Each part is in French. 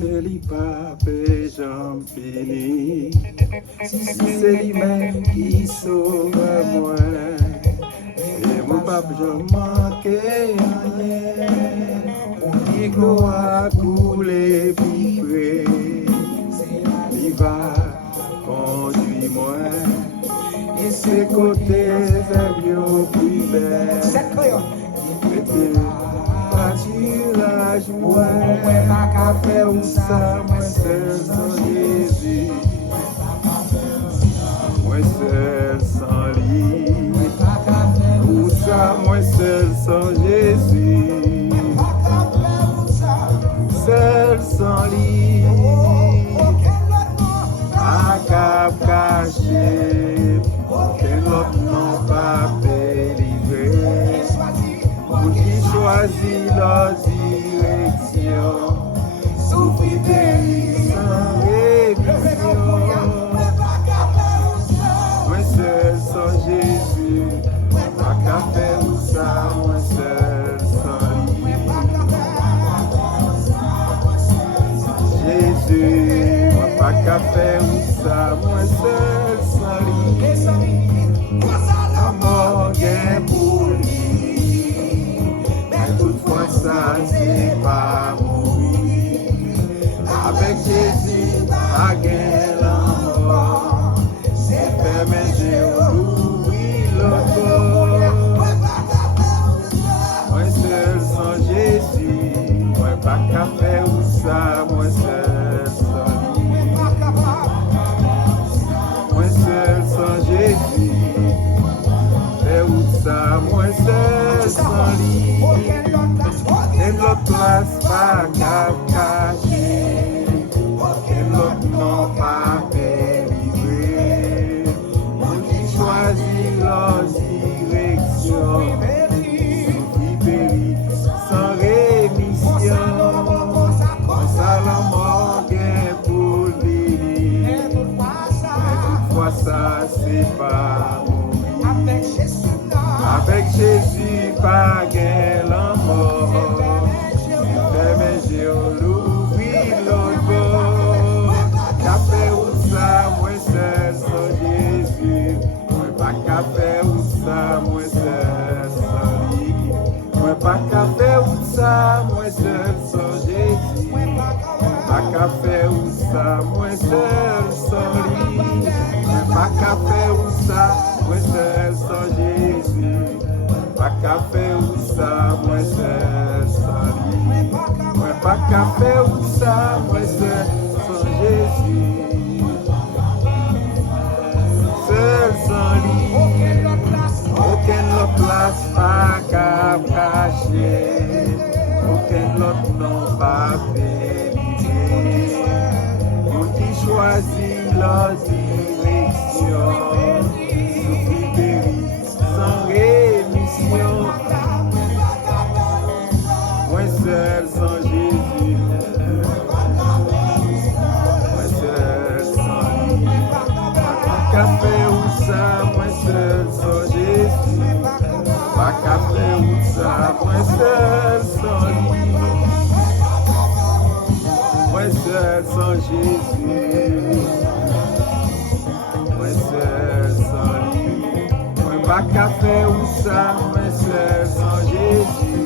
c'est lui pape j'en fini. C'est lui-même qui sauve moi. Et mon pape je manque rien. Qui gloire couler plus près. Il va conduire moi. Et ses côtés aiment plus belles. Pâturage, moi, pas qu'à faire où ça, moi seul sans Jésus. Moi seul sans lui. Où ça, moi seul sans Jésus. Seul sans lui. À cap caché. Aucun autre nom pas délivré. Pour qui choisit leur direction, souffrir périr sans rémission. Moi seul sans Jésus, pas qu'à faire où ça, moi seul sans lui. Jésus, moi pas qu'à faire où ça, moi seul sans lui. La mort est pour lui. Toutefois ça c'est pas mourir. Avec Jésus, pas gain la mort. C'est fermé, j'ai ouvert l'autre. Moi seul sans Jésus, moi pas qu'à faire où ça, moi seul sans lui. Moi seul sans Jésus, faire où ça, moi seul sans lui. Et l'autre place pas qu'à cacher, et l'autre non pas délivré. Pour qui choisit leur direction, qui périt sans rémission. Ça la mort gain pour lui. Toutefois ça c'est pas mourir. Avec Jésus pas gain la mort. J'ai ouvert l'autre. Qu'à faire où ça, moi seul sans Jésus. Moi pas qu'à faire où ça, moi seul sans lui. Moi pas qu'à faire où ça, moi seul sans Jésus. Pas qu'à faire où ça, moi seul sans lui. Moi pas qu'à faire où ça, moi seul sans Jésus. Pas qu'à faire où ça, moi seul sans lui. Moi pas qu'à faire où ça, moi seul sans Jésus. Seul sans lui. Aucun autre place pas qu'à cacher. Aucun autre nom pas pénétrer. Pour qui choisit leur direction. Souffrir périr sans rémission. Moi seul sans Jésus. Moi seul sans lui. Pas qu'à faire où ça, moi seul sans Jésus. Pas qu'à faire où ça, moi seul sans lui. Moi seul sans Jésus. Moi seul sans lui. Moi pas qu'à faire où ça, moi seul sans Jésus.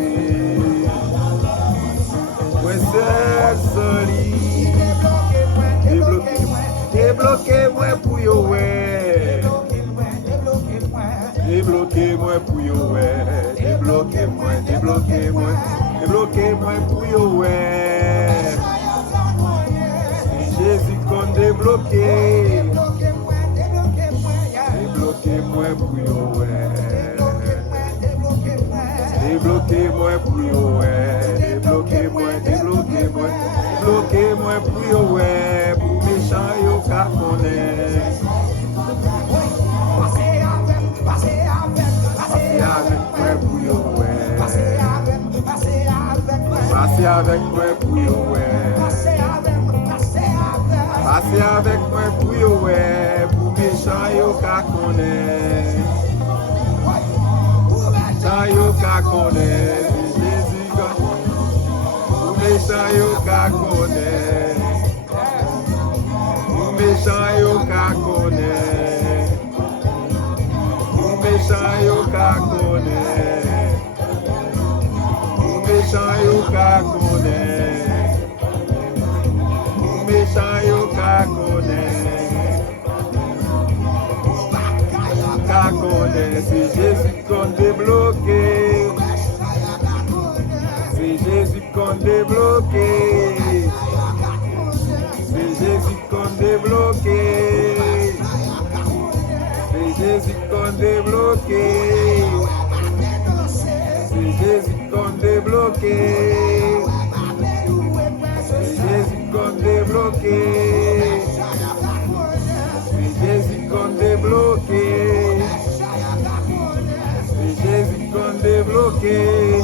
Moi seul sans lui. Débloquez-moi pour yo ouais. Débloquez-moi pour yo ouais. Débloquez-moi pour yo ouais. Jésus qu'on débloqué. Débloquez-moi pour yo ouais. Débloquez-moi pour yo ouais. Débloquez-moi pour yo ouais. Pour méchant yo ka connaître. Passez avec moi pour yo ouais. Passez avec moi pour yo ouais. Pour méchant yo ka connaître. Méchant yo ka connaître. Jésus ka. Pour méchant yo ka connaître. ka connaît. Méchant yo ka connaît. Ka connaît. C'est Jésus qu'on débloqué. C'est Jésus qu'on débloqué. C'est Jésus qu'on débloqué. C'est Jésus qu'on débloqué. C'est Jésus qu'on débloqué. C'est Jésus qu'on débloqué. C'est Jésus qu'on débloqué. C'est Jésus qu'on débloqué.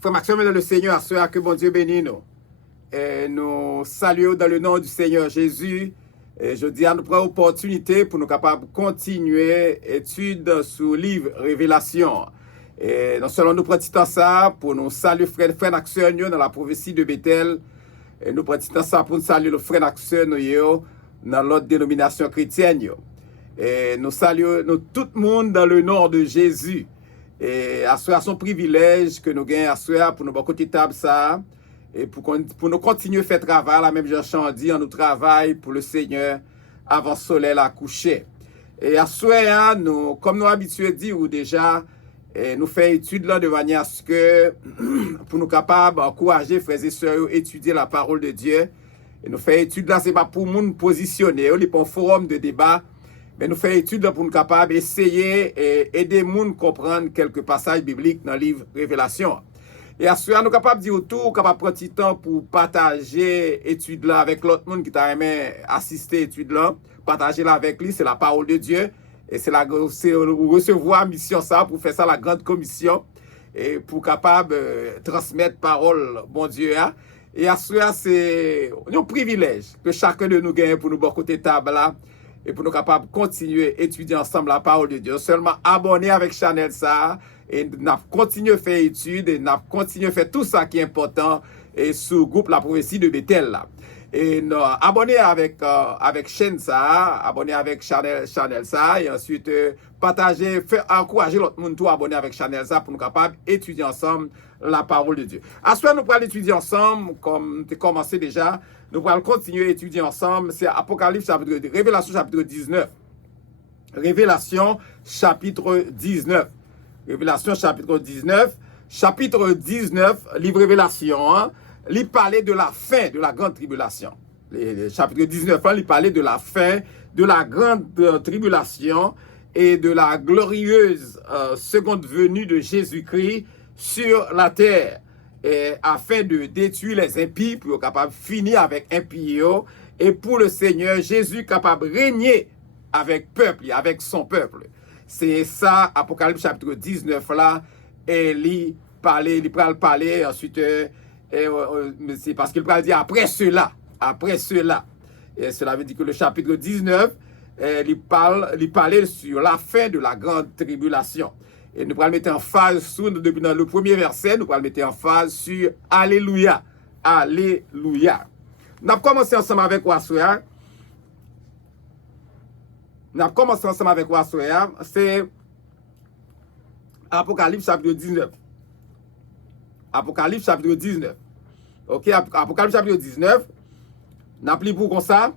Frère Maxime, dans le Seigneur, à que bon Dieu bénisse nous. Et nous saluons dans le nom du Seigneur Jésus. Et je dis à nous prendre l'opportunité pour nous capables de continuer l'étude sur le livre Révélation. Et non seulement nous prenons ça pour nous saluer frère et sœurs dans la prophétie de Bethel. Et nous prenons ça pour nous saluer le frère et sœurs dans l'autre dénomination chrétienne. Et nous saluons tout le monde dans le nom de Jésus. Et à son privilège que nous gagnons à pour nous côté table ça. Et pour nous continuer à faire travail, la même Jean dit, on nous travaille pour le Seigneur avant le soleil à coucher. Et à ce moment, nous, comme nous habitués dire ou déjà, nous faisons étude là de manière à ce que, pour nous capables d'encourager frères et sœurs à étudier la parole de Dieu. Et nous faisons étude là, ce n'est pas pour nous positionner, on n'est pas un forum de débat, mais nous faisons étude là pour nous capables d'essayer et aider les gens à comprendre quelques passages bibliques dans le livre Révélation. Et à ce moment, nous sommes capables de dire autour, capable de prendre du temps pour partager l'étude là avec l'autre monde qui t'a aimé assister à l'étude là. Partager là avec lui, c'est la parole de Dieu. Et c'est recevoir mission ça, pour faire ça la grande commission. Et pour capable transmettre parole, bon Dieu. Hein. Et à ce moment, c'est un privilège que chacun de nous gagne pour nous bon côté table là. Et pour nous capables de continuer à étudier ensemble la parole de Dieu. Seulement abonner avec Chanel ça. Et nous continuons à faire études et nous continuons à faire tout ça qui est important et sous le groupe La Prophétie de Bethel. Là. Et nous abonner avec chaîne ça, abonner avec Chanel ça et ensuite partager, encourager l'autre monde à abonner avec Chanel ça pour nous capables d'étudier ensemble la parole de Dieu. À ce moment, nous pourrons étudier ensemble, comme tu as commencé déjà, nous pourrons continuer à étudier ensemble. C'est Apocalypse chapitre 2, Révélation chapitre 19. Révélation chapitre 19. Révélation chapitre 19. Chapitre 19, livre Révélation, hein, il parlait de la fin de la grande tribulation. Le chapitre 19, hein, il parlait de la fin de la grande tribulation et de la glorieuse seconde venue de Jésus-Christ sur la terre, et afin de détruire les impies, pour être capable de finir avec impies, et pour le Seigneur Jésus capable de régner avec peuple, avec son peuple. C'est ça, Apocalypse chapitre 19 là, et il parler, ensuite, c'est parce qu'il va dire après cela. Et cela veut dire que le chapitre 19, il parlait sur la fin de la grande tribulation. Et nous allons mettre en phase, depuis dans le premier verset, nous allons mettre en phase sur Alléluia. Alléluia. Nous avons commencé ensemble avec Wassoya. C'est Apocalypse chapitre 19. Apocalypse chapitre 19. Ok, Apocalypse chapitre 19. N'a plus pour comme ça.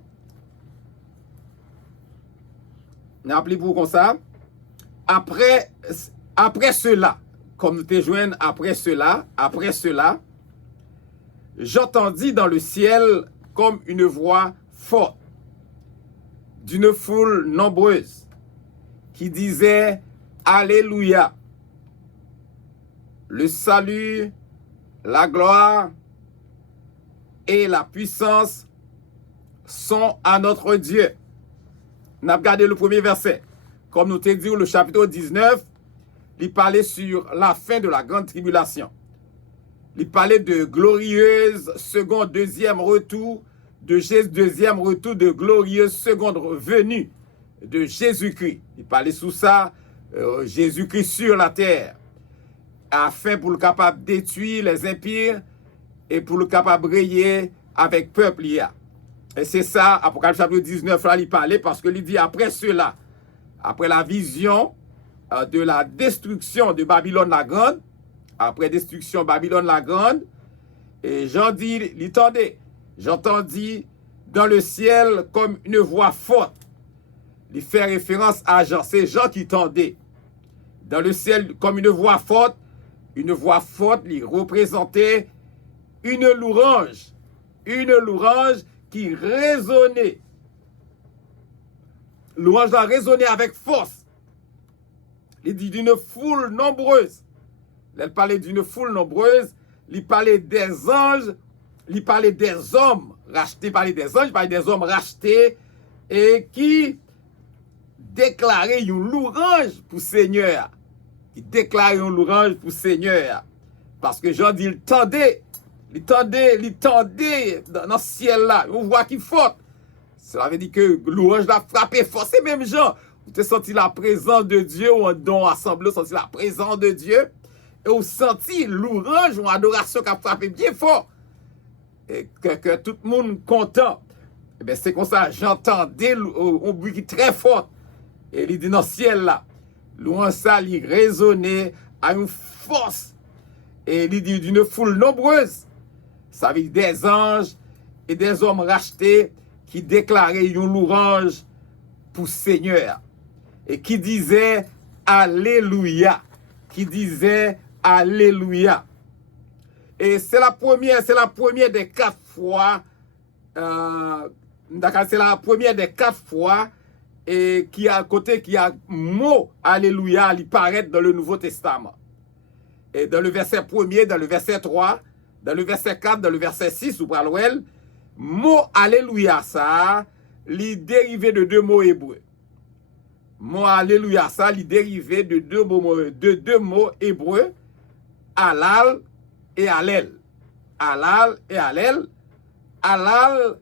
Après cela, comme nous te joignons après cela, j'entendis dans le ciel comme une voix forte d'une foule nombreuse qui disait Alléluia. Le salut, la gloire et la puissance sont à notre Dieu. On a regardé le premier verset. Comme nous te dit, le chapitre 19, il parlait sur la fin de la grande tribulation. Il parlait de glorieuse deuxième retour de glorieuse seconde venue de Jésus-Christ. Il parlait sous ça, Jésus-Christ sur la terre, afin pour le capable de détruire les impies et pour le capable de régner avec peuple. Et c'est ça, Apocalypse chapitre 19, là, il parlait parce que il dit après cela, après la vision de la destruction de Babylone la Grande, après destruction Babylone la Grande, et Jean dit, l'entendez, j'entendis dans le ciel comme une voix forte. Il fait référence à Jean, c'est Jean qui tendait. Dans le ciel comme une voix forte, il représentait une louange qui résonnait. Louange a résonné avec force. Il dit d'une foule nombreuse. Il parlait d'une foule nombreuse, il parlait des anges, il parlait des hommes rachetés, il parlait des anges, il parlait des hommes rachetés et qui déclaraient une louange pour Seigneur. Qui déclarait une louange pour Seigneur. Parce que Jean dit, il tendait dans le ciel là. On voit qu'il forte. Cela veut dire que louange l'a frappé fort. C'est même Jean. Vous avez senti la présence de Dieu, ou dans l'assemblée, vous avez senti la présence de Dieu. Et vous senti louange ou adoration qui a frappé bien fort. Et que tout le monde content. Et bien c'est comme ça, j'entendais un bruit qui est très fort. Et il dit dans le ciel là. Louange ça, il résonnait à une force. Et il dit d'une foule nombreuse. Ça veut dire des anges et des hommes rachetés qui déclaraient une louange pour Seigneur. Et qui disaient Alléluia. Qui disaient Alléluia. Et c'est la première des 4 fois. C'est la première des 4 fois. Et qui a côté qui a mot Alléluia, il paraît dans le Nouveau Testament. Et dans le verset 1er, dans le verset 3, dans le verset 4, dans le verset 6, ou parlez, mot Alléluia, ça, il dérivé de 2 mots hébreux. Mot Alléluia, ça, il dérivé de deux mots hébreux, Halal et Hallel. Halal et Hallel. Halal,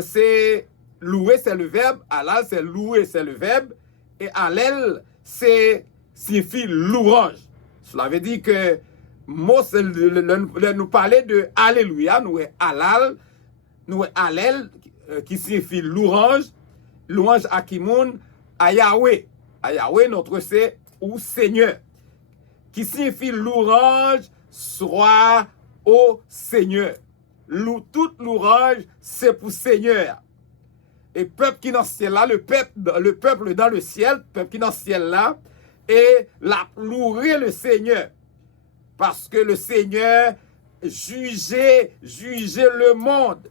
c'est louer, c'est le verbe. Halal, c'est louer, c'est le verbe. Et Hallel, c'est signifie louange. Cela veut dire que nous parler de Alléluia, nous est Halal, nous est Hallel, qui signifie louange, louange à Kimoun, à Yahweh. À Yahweh, notre c'est ou Seigneur. Qui signifie louange, soit au Seigneur. Toute louange, c'est pour Seigneur. Et peuple qui dans le ciel là, le peuple dans le ciel, peuple qui dans le ciel là, et la louer le Seigneur. Parce que le Seigneur jugeait le monde.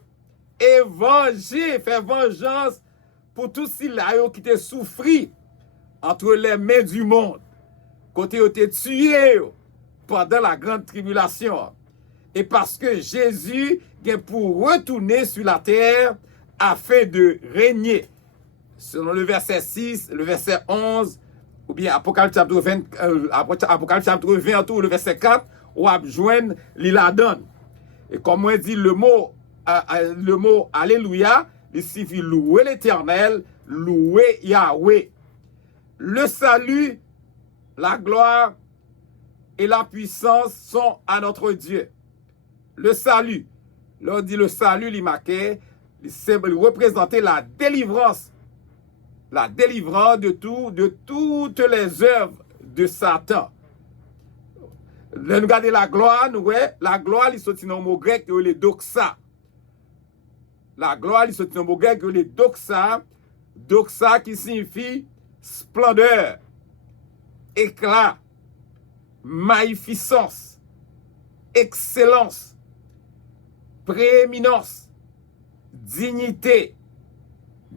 Et fait vengeance pour tous ceux qui étaient souffris entre les mains du monde. Côté ils étaient tués pendant la grande tribulation. Et parce que Jésus est pour retourner sur la terre afin de régner. Selon le verset 6, le verset 11, ou bien Apocalypse chapitre 20, ou le verset 4, ou à joindre l'Iladon. Et comme on dit le mot Alléluia, il signifie louer l'Éternel, louer Yahweh. Le salut, la gloire et la puissance sont à notre Dieu. Le salut, l'on dit le salut, il marquait, il représentait la délivrance de toutes les œuvres de Satan. Nous regardons la gloire, la gloire, il sortit dans le mot grec, le doxa. La gloire, il sortit dans le mot grec, le doxa. Doxa qui signifie splendeur, éclat, magnificence, excellence, prééminence, dignité,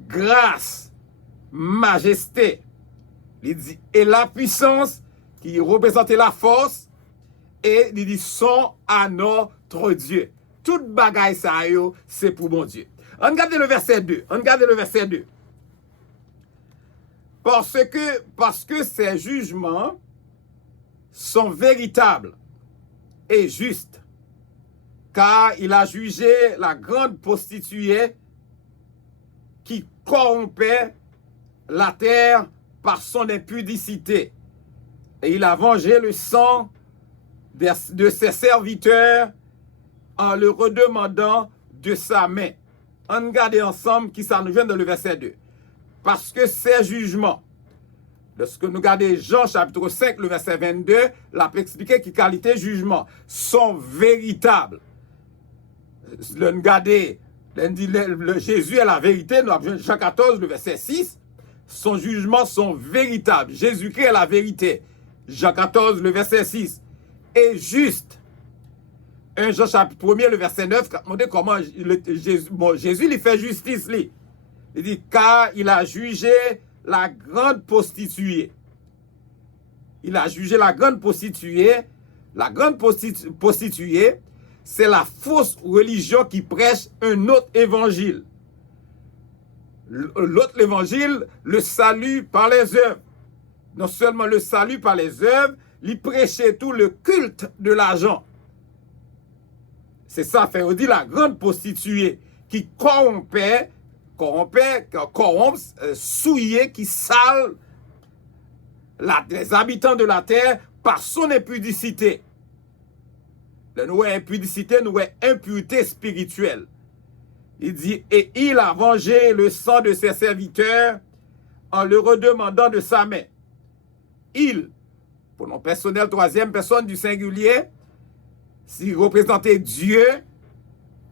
grâce, majesté. Il dit, et la puissance qui représentait la force, et il dit, sont à notre Dieu. Toute bagaille ça, c'est pour mon Dieu. Regardez le verset 2. Regardez le verset 2. Parce que ces jugements sont véritables et justes, car il a jugé la grande prostituée qui corrompait la terre par son impudicité. Et il a vengé le sang de ses serviteurs en le redemandant de sa main. On regarde ensemble qui ça nous vient dans le verset 2. Parce que ces jugements Lorsque nous regardons Jean chapitre 5, le verset 22, la peut expliquer que qualité jugement sont véritables. Nous regardons, Jésus est la vérité, nous avons Jean 14, le verset 6, son jugement sont véritables. Jésus-Christ est la vérité. Jean 14, le verset 6, est juste. 1 Jean chapitre 1, le verset 9, comment Jésus lui fait justice. Il dit, car il a jugé la grande prostituée. Il a jugé la grande prostituée. La grande prostituée, c'est la fausse religion qui prêche un autre évangile. L'autre évangile, le salut par les œuvres. Non seulement le salut par les œuvres, il prêchait tout le culte de l'argent. C'est ça, fait, on dit la grande prostituée qui corrompt, souillé, qui sale les habitants de la terre par son impudicité. Nous avons impudicité, nous avons impureté spirituelle. Il dit, et il a vengé le sang de ses serviteurs en le redemandant de sa main. Il, pronom personnel, troisième personne du singulier, s'il représentait Dieu,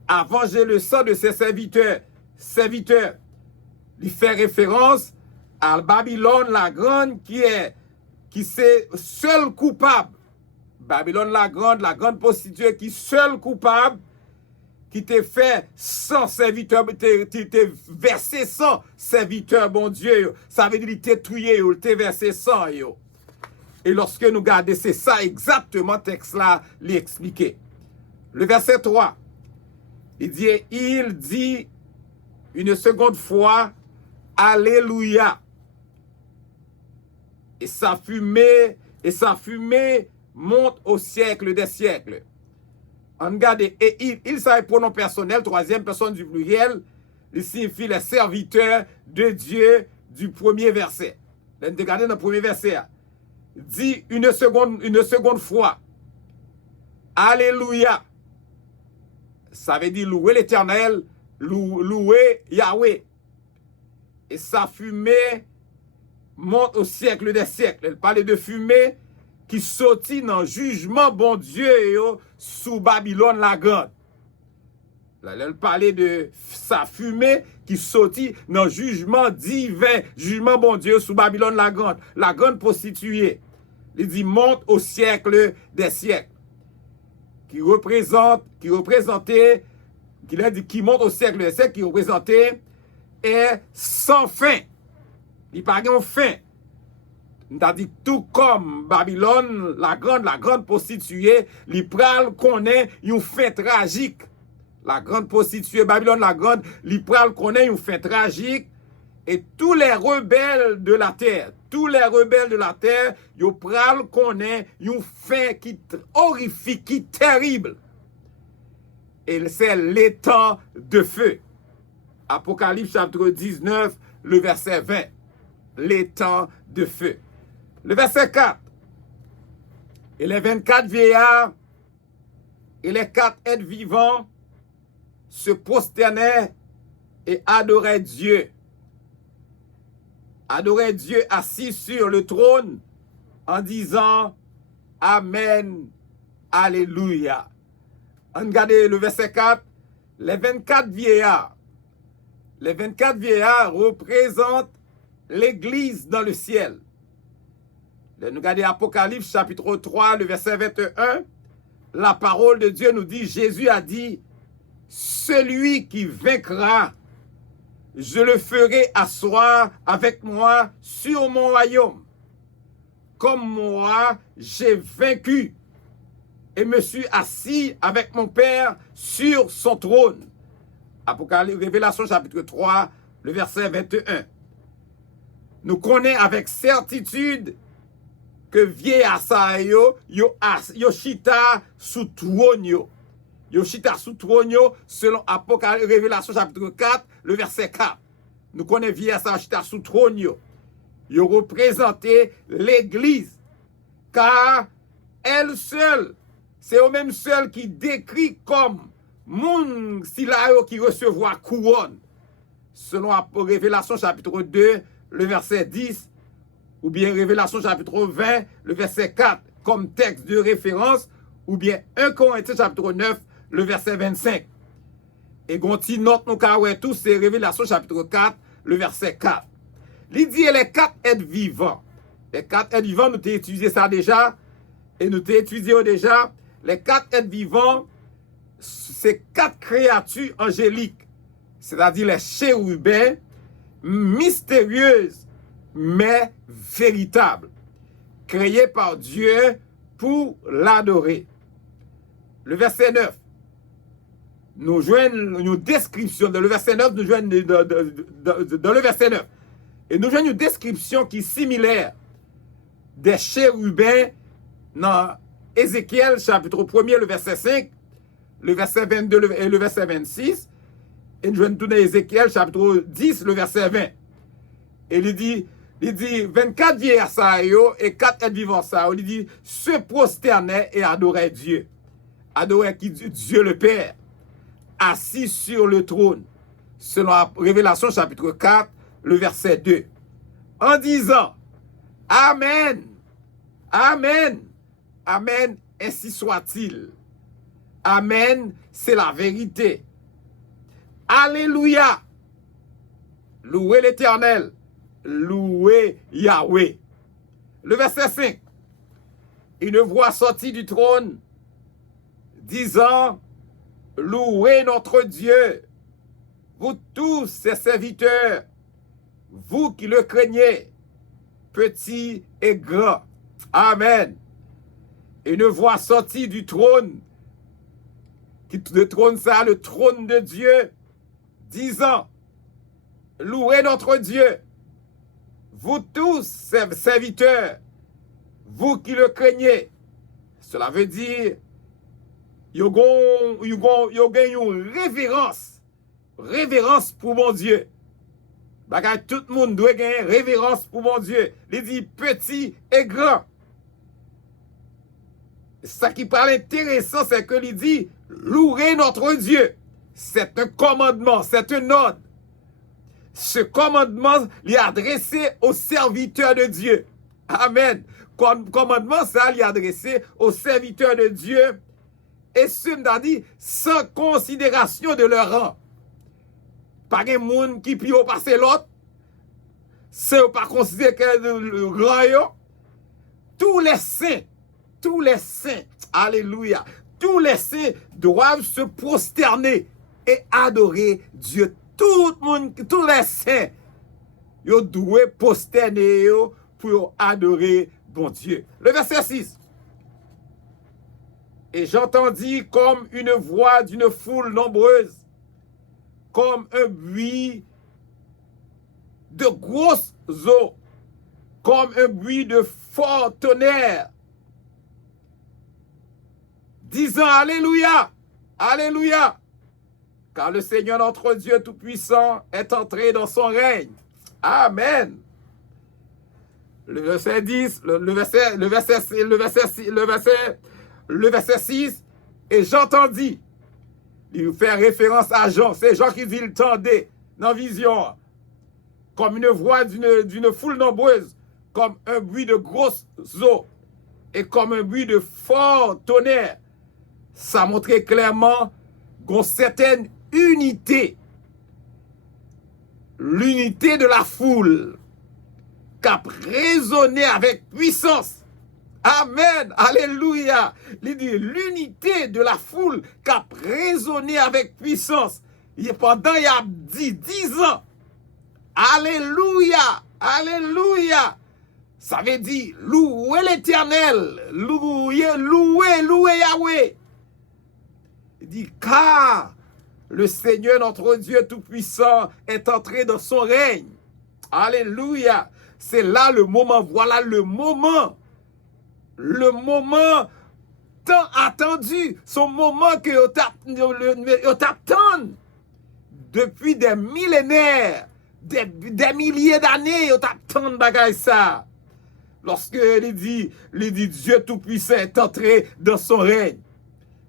a vengé le sang de ses serviteurs. Il fait référence à Babylone la Grande qui c'est seul coupable. Babylone la grande prostituée qui seul coupable, qui t'a fait 100 serviteurs, t'es versé 100 serviteurs, bon Dieu. Ça veut dire qu'il t'a tué, il t'a versé 100. Et lorsque nous regardons, c'est ça exactement, texte là, l'expliquer. Le verset 3, il dit une seconde fois, Alléluia. Et sa fumée monte au siècle des siècles. On regarde, et il ça est pronom personnel, troisième personne du pluriel, il signifie les serviteurs de Dieu du premier verset. Regardez dans le premier verset. Dit une seconde fois. Alléluia. Ça veut dire louer l'Éternel, louer Yahweh. Et sa fumée monte au siècle des siècles. Elle parlait de fumée qui sortit dans le jugement, bon Dieu, sous Babylone la Grande. Elle parlait de sa fumée qui sortit dans le jugement divin, jugement, bon Dieu, sous Babylone la grande prostituée. Il dit monte au siècle des siècles. Qui représentait, qui monte au siècle des siècles, qui représentait est sans fin. Il n'y a pas de fin. C'est-à-dire tout comme Babylone, la grande prostituée, il pral connaît une fin tragique. La grande prostituée, Babylone la grande, il pral connaît une fin tragique. Et tous les rebelles de la terre, ils pral connaît une fin qui horrifique, qui terrible. Et c'est l'étang de feu. Apocalypse chapitre 19, le verset 20. L'étang de feu. Le verset 4. Et les 24 vieillards et les 4 êtres vivants se prosternaient et adoraient Dieu. Adoraient Dieu assis sur le trône en disant Amen, Alléluia. Regardez le verset 4. Les 24 vieillards. Les 24 vieillards représentent l'Église dans le ciel. Nous regardons Apocalypse chapitre 3, le verset 21. La parole de Dieu nous dit, Jésus a dit, celui qui vaincra, je le ferai asseoir avec moi sur mon royaume. Comme moi, j'ai vaincu et me suis assis avec mon Père sur son trône. Apocalypse, Révélation chapitre 3, le verset 21. Nous connaissons avec certitude que vieillard sa yo chita sous trône yo. Yo chita sous trône yo selon Apocalypse, Révélation chapitre 4, le verset 4. Nous connaissons vieillard sa chita sous trône yo. Yo représentait l'Église. Car elle seule, c'est eux même seul qui décrit comme moun si la yo qui recevoir couronne. Selon Révélation chapitre 2, le verset 10, ou bien Révélation chapitre 20, le verset 4 comme texte de référence, ou bien 1 Corinthiens chapitre 9, le verset 25. Et gonti note nous kawè tout, c'est Révélation chapitre 4, le verset 4. Il dit les 4 êtres vivants. Les 4 êtres vivants, nous t'ai étudié ça déjà, et nous t'ai étudié déjà. Les 4 êtres vivants, c'est 4 créatures angéliques, c'est-à-dire les chérubins, mystérieuses, mais véritables, créées par Dieu pour l'adorer. Le verset 9, nous joignons une description, dans le verset 9, nous joignons dans le verset 9, et nous joignons une description qui est similaire des chérubins dans Ézéchiel, chapitre 1er, le verset 5, le verset 22 et le verset 26, et nous joignons tout dans Ézéchiel, chapitre 10, le verset 20. Et il dit 24 vieillards ça et 4 êtres vivants ça. Il dit se prosternaient et adoraient Dieu. Adoraient qui Dieu le Père, assis sur le trône. Selon la Révélation chapitre 4, le verset 2. En disant Amen, Amen, Amen, ainsi soit-il. Amen, c'est la vérité. Alléluia. Louez l'Éternel. Louez Yahweh. Le verset 5. Une voix sortit du trône disant louez notre Dieu, vous tous ses serviteurs, vous qui le craignez, petits et grands. Amen. Une voix sortit du trône, le trône ça, le trône de Dieu, disant louez notre Dieu, vous tous ses serviteurs, vous qui le craignez. Cela veut dire yo gen une révérence pour mon Dieu. Bagay tout le monde doit gagner révérence pour mon Dieu. Il dit petit et grand. Ça qui parle intéressant, c'est que il dit louer notre Dieu. C'est un commandement, c'est un ordre. Ce commandement est adressé aux serviteurs de Dieu. Amen. Commandement, ça est adressé aux serviteurs de Dieu. Et ce, m'a dit, sans considération de leur rang. Pas de monde qui plus haut passer l'autre. C'est pas considéré que le rang. Tous les saints, alléluia, tous les saints doivent se prosterner et adorer Dieu. Tout le monde, tous les saints, ils doivent prosterner pour adorer bon Dieu. Le verset 6. Et j'entendis comme une voix d'une foule nombreuse, comme un bruit de grosses eaux, comme un bruit de fort tonnerre, disant Alléluia, Alléluia, car le Seigneur notre Dieu Tout-Puissant est entré dans son règne. Amen. Le verset 10, le verset 6, et j'entendis, il fait référence à Jean, c'est Jean qui dit il tendait dans la vision, comme une voix d'une foule nombreuse, comme un bruit de grosses eaux, et comme un bruit de fort tonnerre. Ça montrait clairement qu'une certaine unité, l'unité de la foule, qui a résonné avec puissance. Amen, alléluia. Il dit l'unité de la foule qui a résonné avec puissance. Et pendant il a dit 10 ans. Alléluia, alléluia. Ça veut dire louer l'Éternel, louer Yahweh. Il dit car le Seigneur notre Dieu Tout-Puissant est entré dans son règne. Alléluia. C'est là le moment, voilà le moment tant attendu, son moment que vous t'attendez depuis des millénaires, des milliers d'années, vous t'attendez bagay ça. Lorsque il dit Dieu Tout-Puissant est entré dans son règne,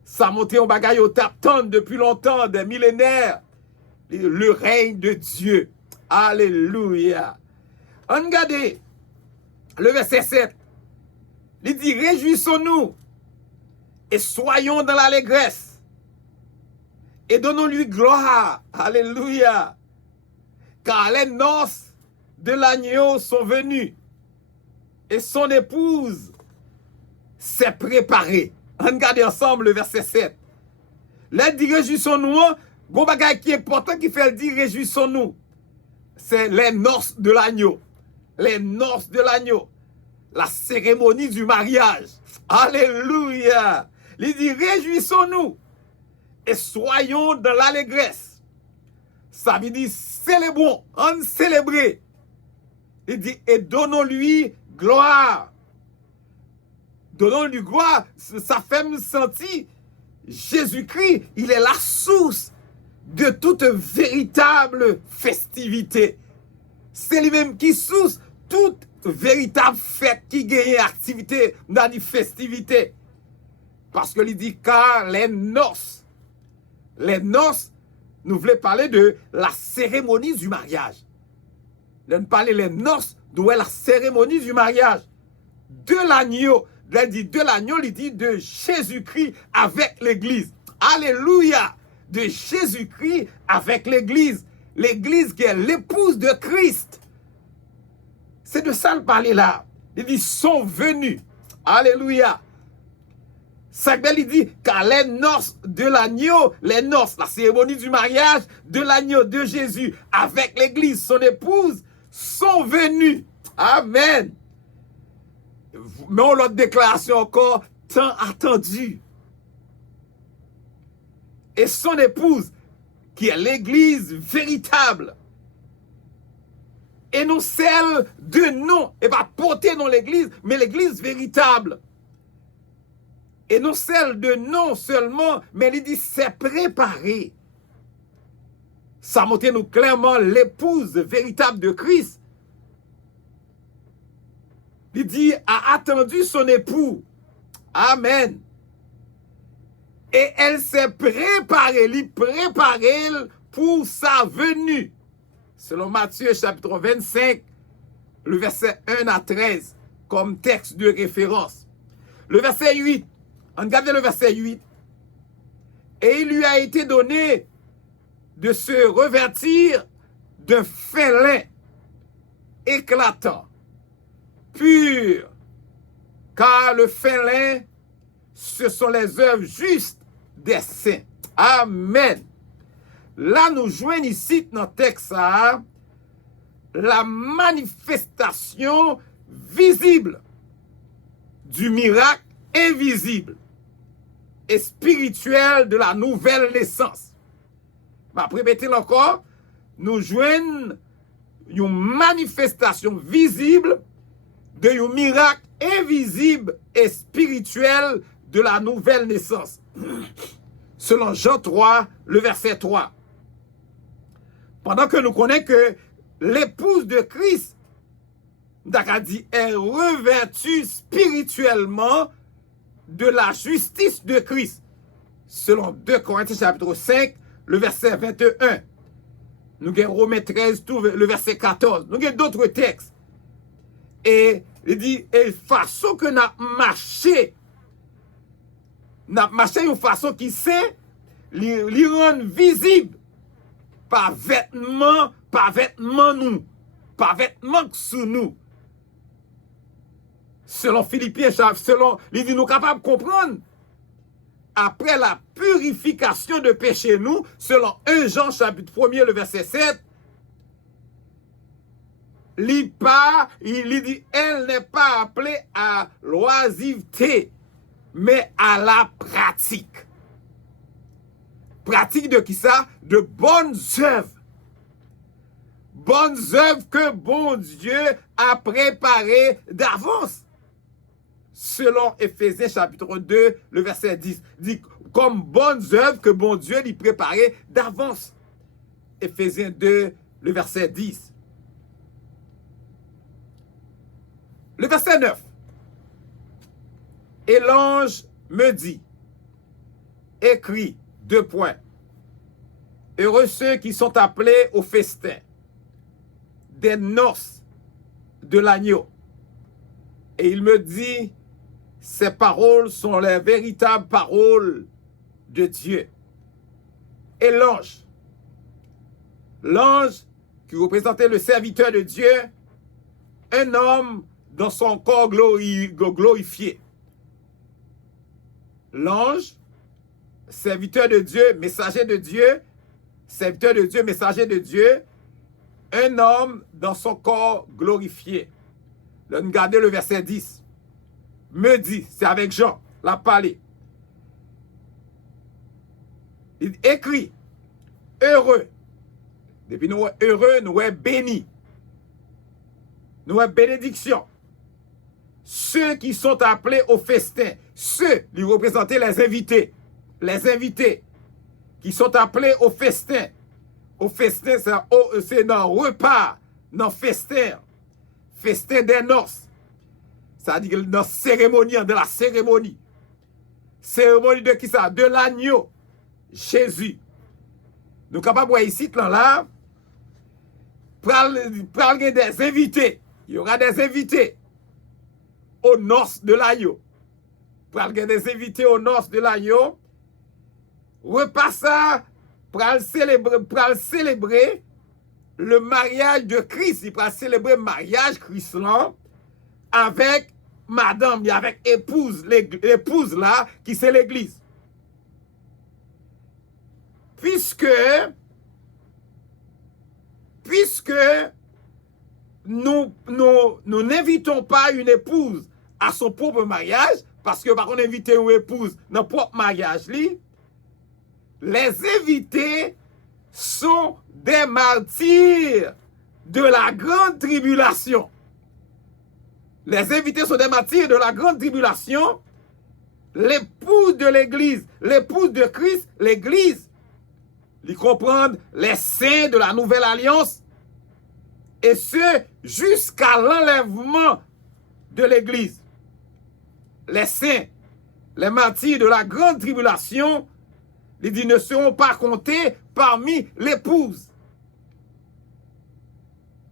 ça montre un bagay vous t'attendez depuis longtemps, des millénaires, le règne de Dieu. Alléluia. Regardez, le verset 7, il dit, réjouissons-nous et soyons dans l'allégresse et donnons-lui gloire. Alléluia. Car les noces de l'agneau sont venues et son épouse s'est préparée. Regardez ensemble le verset 7. Là, il dit réjouissons-nous. Bon bagage qui est important qui fait le dire réjouissons-nous. C'est les noces de l'agneau. Les noces de l'agneau. La cérémonie du mariage. Alléluia. Il dit réjouissons-nous et soyons dans l'allégresse. Ça veut dire célébrons, on célébrer. Il dit et donnons-lui gloire. Donnons-lui gloire. Ça fait me sentir Jésus-Christ, il est la source de toute véritable festivité. C'est lui-même qui source toute véritable fête qui gagne activité dans les festivités. Parce que il dit car les noces, nous voulons parler de la cérémonie du mariage. Nous parler les noces, d'où est la cérémonie du mariage de l'agneau. Il dit de l'agneau, il dit de Jésus-Christ avec l'Église. Alléluia! De Jésus-Christ avec l'Église. L'Église qui est l'épouse de Christ. C'est de ça le parler là. Il dit sont venus. Alléluia! Ça il dit car les noces de l'agneau, les noces, la cérémonie du mariage de l'agneau de Jésus avec l'Église, son épouse, sont venus. Amen. Mais on l'autre déclaration encore, tant attendue. Et son épouse, qui est l'Église véritable, et non celle de nom, et pas porter dans l'Église, mais l'Église véritable. Et non celle de nom seulement, mais il dit c'est préparé. Ça montre nous clairement l'épouse véritable de Christ. Il dit, a attendu son époux. Amen. Et elle s'est préparée, pour sa venue. Selon Matthieu chapitre 25, le verset 1 à 13, comme texte de référence. Le verset 8, regardez le verset 8. Et il lui a été donné de se revêtir d'un fin lin éclatant, pur, car le fin lin, ce sont les œuvres justes des saints. Amen. Là, nous joignons ici dans le texte la manifestation visible du miracle invisible et spirituel de la nouvelle naissance. Mais répétez encore, nous joignons une manifestation visible de un miracle invisible et spirituel de la nouvelle naissance. Selon Jean 3, le verset 3. Pendant que nous connaissons que l'épouse de Christ, dit, est revêtue spirituellement de la justice de Christ. Selon 2 Corinthiens chapitre 5, le verset 21. Nous avons Romains 13, le verset 14. Nous avons d'autres textes. Et il dit, et façon que nous marché une façon qui sait, lui rend visible par vêtement nous, par vêtement sous nous. Selon Philippiens, il dit, nous capables de comprendre, après la purification de péché nous, selon 1 Jean chapitre 1er, le verset 7, il dit, elle n'est pas appelée à l'oisiveté, mais à la pratique. Pratique de qui ça? De bonnes œuvres. Bonnes œuvres que bon Dieu a préparées d'avance. Selon Éphésiens chapitre 2, le verset 10. Dit comme bonnes œuvres que bon Dieu lui préparait d'avance. Éphésiens 2, le verset 10. Le verset 9. Et l'ange me dit, écrit, 2 points. Heureux ceux qui sont appelés au festin des noces de l'agneau. Et il me dit, ces paroles sont les véritables paroles de Dieu. Et l'ange qui représentait le serviteur de Dieu, un homme dans son corps glorifié. L'ange, serviteur de Dieu, messager de Dieu, serviteur de Dieu, messager de Dieu, un homme dans son corps glorifié. Là, nous regardons le verset 10. Me dit, c'est avec Jean, l'a parlé. Il écrit, heureux. Depuis nous heureux, nous sommes bénis. Nous sommes bénédiction. Ceux qui sont appelés au festin, ceux qui représentaient les invités qui sont appelés au festin. Au festin, c'est dans repas, dans festin des noces. Ça dit dans la cérémonie. Cérémonie de qui ça? De l'agneau, Jésus. Nous sommes capables de voir ici, là, parler des invités. Il y aura des invités aux noces de l'agneau. Parler des invités aux noces de l'agneau. Repas ça, pour célébrer le mariage de Christ. Il va célébrer le mariage Christ là avec madame, avec l'épouse là, qui c'est l'église. Puisque nous n'invitons pas une épouse à son propre mariage, parce que par contre, inviter une épouse dans son propre mariage, les invités sont des martyrs de la grande tribulation. Les invités sont des martyrs de la grande tribulation. L'épouse de l'Église, l'épouse de Christ, l'Église, ils comprennent les saints de la nouvelle alliance, et ce, jusqu'à l'enlèvement de l'Église. Les saints, les martyrs de la grande tribulation, ils ne seront pas comptés parmi l'épouse.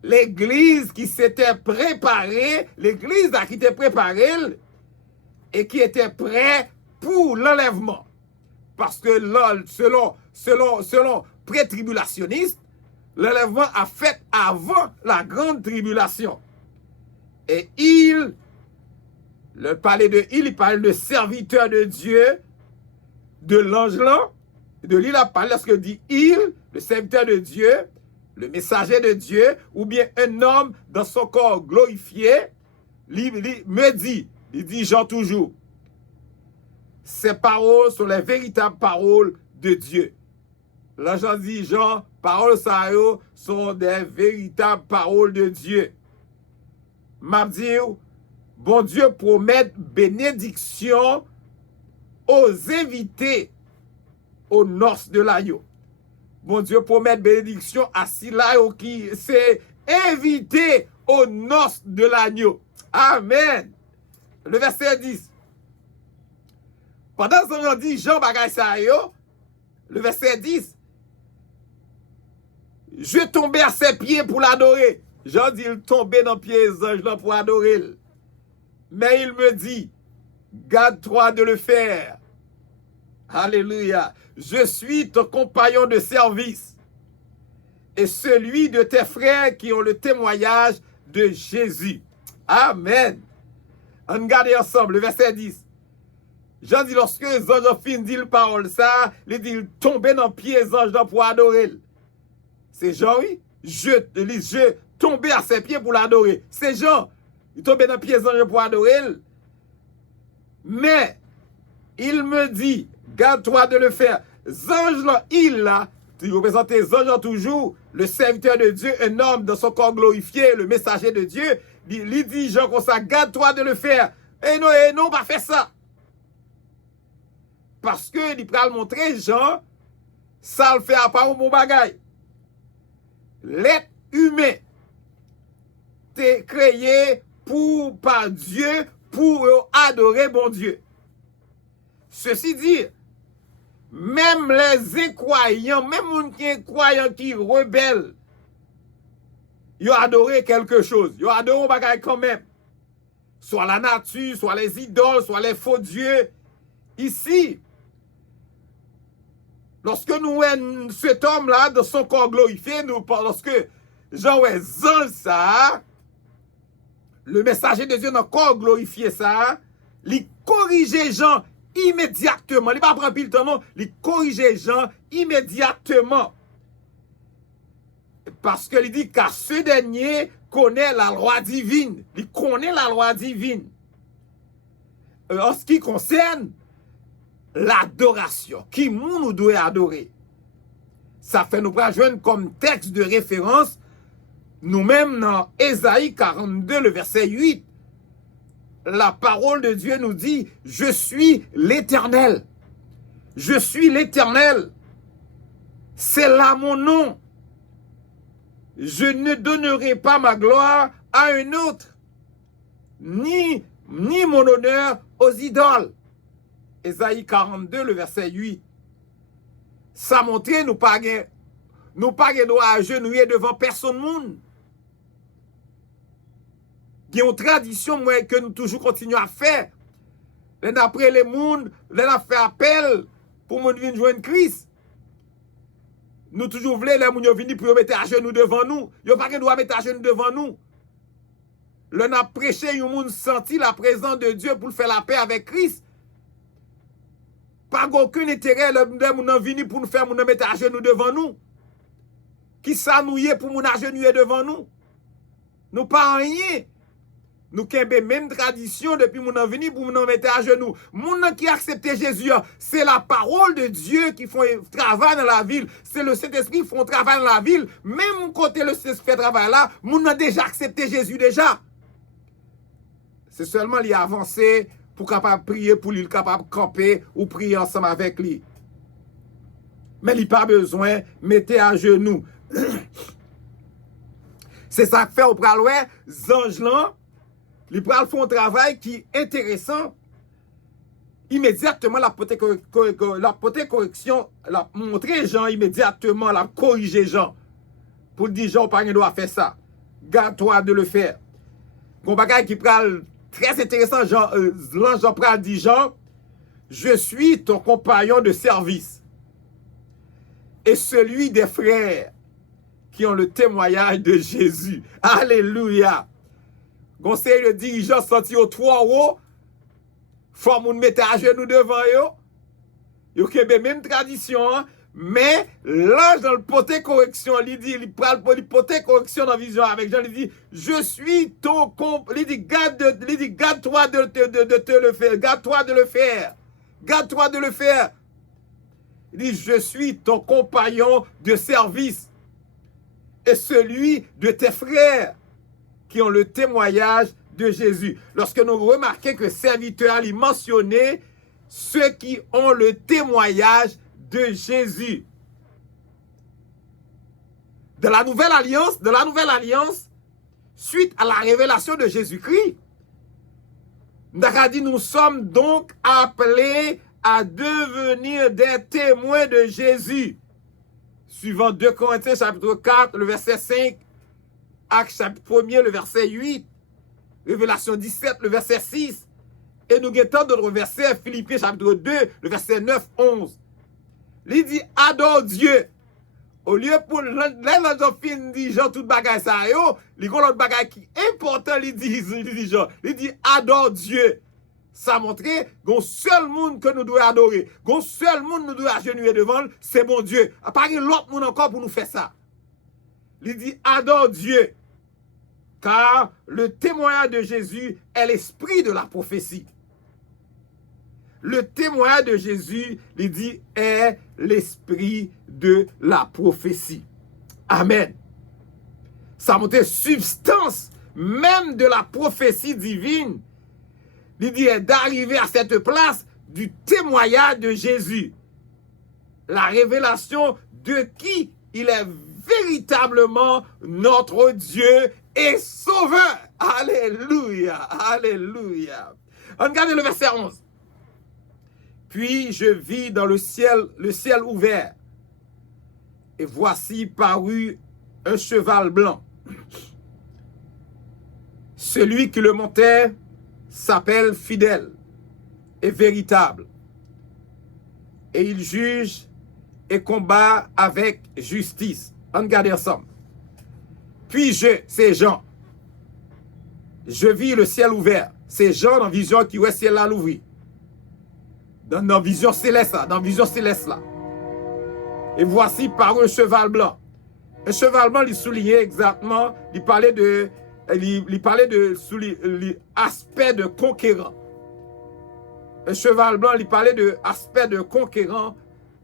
L'Église qui s'était préparée, l'Église qui était préparée et qui était prête pour l'enlèvement. Parce que selon pré-tribulationnistes, l'enlèvement a fait avant la grande tribulation. Et il parlait de serviteur de Dieu, de l'ange là, de lui il a parlé lorsque dit il, le serviteur de Dieu, le messager de Dieu, ou bien un homme dans son corps glorifié, me dit, il dit Jean toujours, ces paroles sont les véritables paroles de Dieu. Là, Jean dit, Jean, paroles ça sont des véritables paroles de Dieu. M'a dit, bon Dieu promet bénédiction aux invités aux noces de l'agneau. Bon Dieu promet bénédiction à ceux qui s'est invité aux noces de l'agneau. Amen. Le verset 10. Pendant ce temps, dit Jean bagay sa yo, le verset 10. Je tombais à ses pieds pour l'adorer. Jean dit, il tombait dans les pieds des anges pour adorer. Mais il me dit, garde-toi de le faire. Alléluia. Je suis ton compagnon de service et celui de tes frères qui ont le témoignage de Jésus. Amen. On regarde ensemble le verset 10. Jean dit, lorsque les anges ont fini de dire la parole, ça, il dit, il tombait dans les pieds des anges pour adorer. C'est Jean, oui. Je tombais à ses pieds pour l'adorer. C'est Jean. Il tombait dans les pieds des anges pour adorer. Mais, il me dit, garde-toi de le faire. Ange là, il représente les anges toujours, le serviteur de Dieu, un homme dans son corps glorifié, le messager de Dieu. Il dit, Jean, comme ça, garde-toi de le faire. Et non, pas faire ça. Parce que, il peut le montrer, Jean, ça le fait à part un bon bagage. L'être humain, t'es créé par Dieu, pour adorer bon Dieu. Ceci dit, même les incroyants, même les incroyants qui rebellent, ils ont adoré quelque chose. Ils ont adoré un bagage quand même. soit la nature, soit les idoles, soit les faux dieux. Ici, lorsque nous voyons cet homme-là dans son corps glorifié, lorsque Jean ouais ange ça, le messager de Dieu dans le corps glorifié ça, il corrigeait Jean immédiatement. Il ne va pas prendre le temps, non. Il corrigeait Jean immédiatement. Parce qu'il dit qu'à ce dernier connaît la loi divine. Il connaît la loi divine. En ce qui concerne l'adoration, qui nous doit adorer. Ça fait nous joindre comme texte de référence nous-mêmes dans Ésaïe 42, le verset 8. La parole de Dieu nous dit, je suis l'Éternel. Je suis l'Éternel. C'est là mon nom. Je ne donnerai pas ma gloire à un autre, ni mon honneur aux idoles. Ésaïe 42, le verset 8. Ça montre nous pas nous agenouiller devant personne monde. Il y a une tradition que nous toujours continuons à faire. Après les mondes, nous avons fait appel pour nous venir joindre Christ. Nous toujours voulons les gens venir pour mettre à genoux devant nous. Ils n'ont pas de droit mettre à genoux devant nous. Nous avons prêché, nous avons senti la présence de Dieu pour faire la paix avec Christ. Pas aucun intérêt, nous avons venir pour nous faire nous mettre à genoux devant nous. Qui s'annouille pour nous agenouiller devant nous. Nous pas rien. Nous avons même tradition depuis mon venu pour nous mettre à genoux. Moun qui accepte Jésus, c'est la parole de Dieu qui font travail dans la ville. C'est le Saint-Esprit qui font travail dans la ville. Même côté le Saint-Esprit fait travail là, moun a déjà accepté Jésus déjà. C'est seulement lui avancer pour capable prier pour lui capable camper ou prier ensemble avec lui. Mais il pas besoin mettez à genoux. C'est ça que fait au pral ouais, ange là. Les pral font un travail qui est intéressant. Immédiatement, la correction, la montrer Jean immédiatement, la corriger Jean. Pour dire Jean, pas doit faire ça. Garde-toi de le faire. Bon bagage qui pral très intéressant, l'ange Jean pral dit Jean, je suis ton compagnon de service et celui des frères qui ont le témoignage de Jésus. Alléluia. Conseil le dirigeant senti au 3 haut, faut moun mette à genoux devant yo. Yo kebe même tradition, hein? Mais l'ange dans le poté correction, il dit, il prend le poté correction dans la vision avec Jean, il dit, je suis ton il dit, garde-toi de te le faire, garde-toi de le faire, garde-toi de le faire. Il dit, je suis ton compagnon de service et celui de tes frères qui ont le témoignage de Jésus. Lorsque nous remarquons que serviteur, il mentionnait ceux qui ont le témoignage de Jésus. De la nouvelle alliance, suite à la révélation de Jésus-Christ, nous sommes donc appelés à devenir des témoins de Jésus. Suivant 2 Corinthiens chapitre 4, le verset 5, Actes chapitre 1er, le verset 8, Révélation 17, le verset 6, et nous guettons d'autres versets, Philippiens chapitre 2, le verset 9, 11. Il dit, adore Dieu. Au lieu pour l'autre fin dit, genre, tout bagay ça, yo, il y a l'autre bagay qui est important, il dit, adore Dieu. Ça montre qu'on seul monde que nous devons adorer, qu'on seul monde nous devons agenouiller devant, c'est bon Dieu. À part l'autre monde encore pour nous faire ça. Il dit, adore Dieu. Car le témoignage de Jésus est l'esprit de la prophétie. Le témoignage de Jésus, il dit, est l'esprit de la prophétie. Amen. Ça montre substance même de la prophétie divine. Il dit d'arriver à cette place du témoignage de Jésus. La révélation de qui il est véritablement notre Dieu et Sauveur. Alléluia, alléluia. Regardez le verset 11. Puis je vis dans le ciel ouvert. Et voici parut un cheval blanc. Celui qui le montait s'appelle fidèle et véritable. Et il juge et combat avec justice. On regarde ensemble. Puis c'est Jean. Je vis le ciel ouvert. C'est Jean dans vision qui voit le ciel là l'ouvrir. Dans vision céleste là. Dans vision céleste là. Et voici par un cheval blanc. Un cheval blanc, il soulignait exactement, il parlait de aspect de conquérant. Un cheval blanc, il parlait de aspect de conquérant,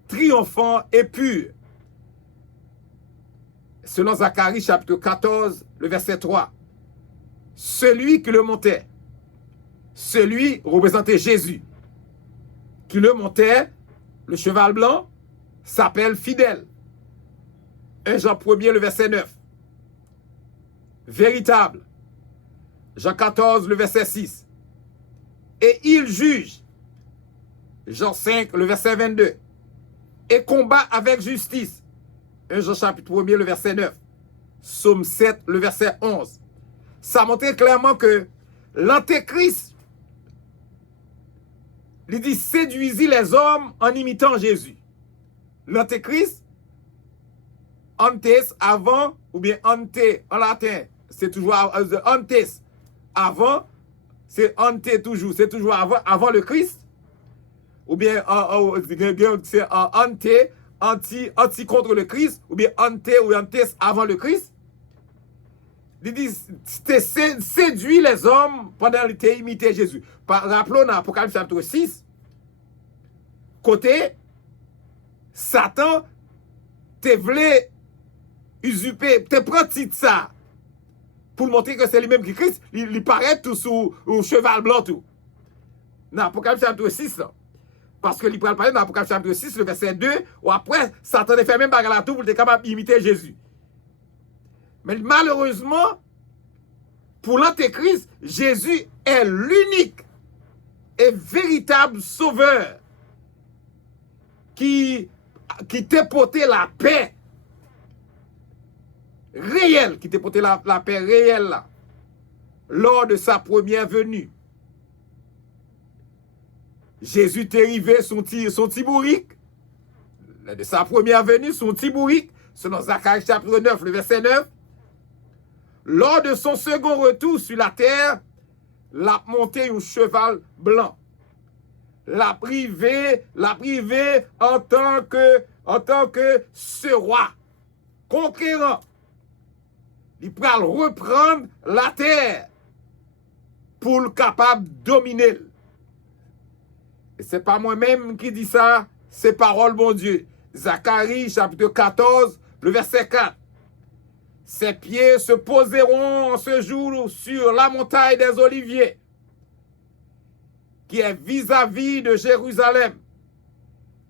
triomphant et pur. Selon Zacharie chapitre 14, le verset 3. Celui qui le montait, celui représentait Jésus, qui le montait, le cheval blanc, s'appelle fidèle. 1 Jean 1er, le verset 9. Véritable. Jean 14, le verset 6. Et il juge. Jean 5, le verset 22. Et combat avec justice. 1 Jean chapitre 1er, le verset 9. Psaume 7, le verset 11. Ça montrait clairement que l'antéchrist, il dit, séduisit les hommes en imitant Jésus. L'antéchrist, antes avant, ou bien ante en latin, c'est toujours antes avant, c'est ante toujours, c'est toujours avant le Christ, ou bien c'est anti contre le Christ, ou bien ante ou antes avant le Christ. Il dit, c'était séduit les hommes pendant qu'ils imitaient Jésus. Rappelons dans Apocalypse chapitre 6, côté Satan te voulait usurper, te prend titre ça pour montrer que c'est lui-même qui Christ, il paraît tout sous un cheval blanc tout. Dans Apocalypse chapitre 6 là. Parce que il parle dans Apocalypse chapitre 6 le verset 2 ou après Satan a fait même bagarre là tout pour être capable d'imiter Jésus. Mais malheureusement pour l'antéchrist, Jésus est l'unique et véritable sauveur qui t'a porté la paix réelle, qui t'a porté la paix réelle là, lors de sa première venue. Jésus t'est arrivé son petit bourrique, de sa première venue, son petit bourrique, selon Zacharie chapitre 9, le verset 9. Lors de son second retour sur la terre, l'a monté un cheval blanc. L'a privé en tant que ce roi conquérant. Il peut reprendre la terre pour le capable de dominer. Et ce n'est pas moi-même qui dis ça, c'est parole bon Dieu. Zacharie chapitre 14, le verset 4. Ses pieds se poseront en ce jour sur la montagne des Oliviers, qui est vis-à-vis de Jérusalem,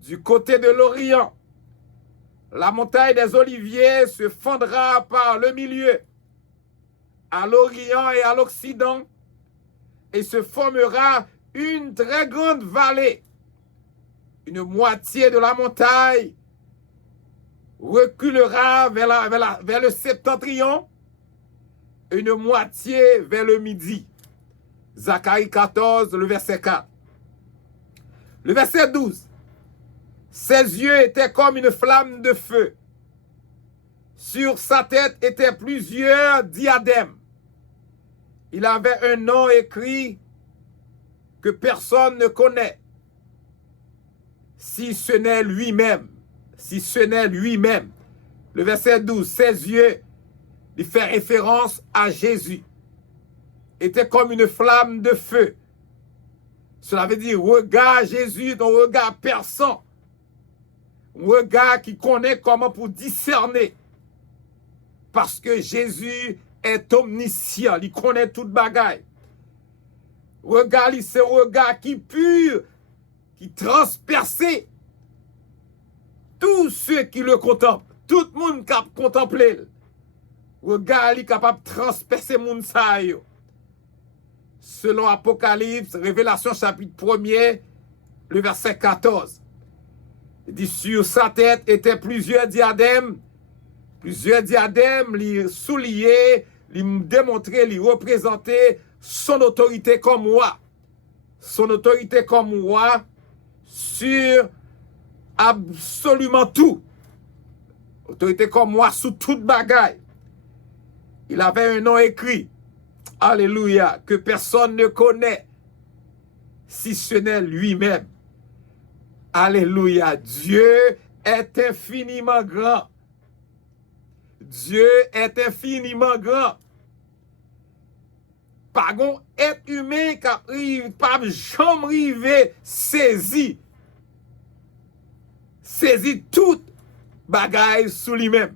du côté de l'Orient. La montagne des Oliviers se fendra par le milieu, à l'Orient et à l'Occident, et se formera une très grande vallée. Une moitié de la montagne reculera vers le septentrion, une moitié vers le midi. Zacharie 14, le verset 4. Le verset 12. Ses yeux étaient comme une flamme de feu. Sur sa tête étaient plusieurs diadèmes. Il avait un nom écrit que personne ne connaît, si ce n'est lui-même. Si ce n'est lui-même. Le verset 12, ses yeux, il fait référence à Jésus. Était comme une flamme de feu. Cela veut dire, regarde Jésus, ton regard perçant. Un regard qui connaît comment pour discerner. Parce que Jésus est omniscient, il connaît toute bagaille. Regard, c'est un regard qui pur, qui transperce tous ceux qui le contemplent. Tout le monde qui a contemplé. Regard, il est capable de transpercer moun sa yo. Selon Apocalypse, Révélation chapitre 1er, le verset 14. Il dit, sur sa tête étaient plusieurs diadèmes, les souliers, les démontraient, les représentaient son autorité comme roi. Son autorité comme roi sur absolument tout. Autorité comme roi sous toute bagaille. Il avait un nom écrit. Alléluia. Que personne ne connaît. Si ce n'est lui-même. Alléluia. Dieu est infiniment grand. Dieu est infiniment grand. Pas un être humain qui pas jamais arrivé saisi toute bagaille sous lui-même.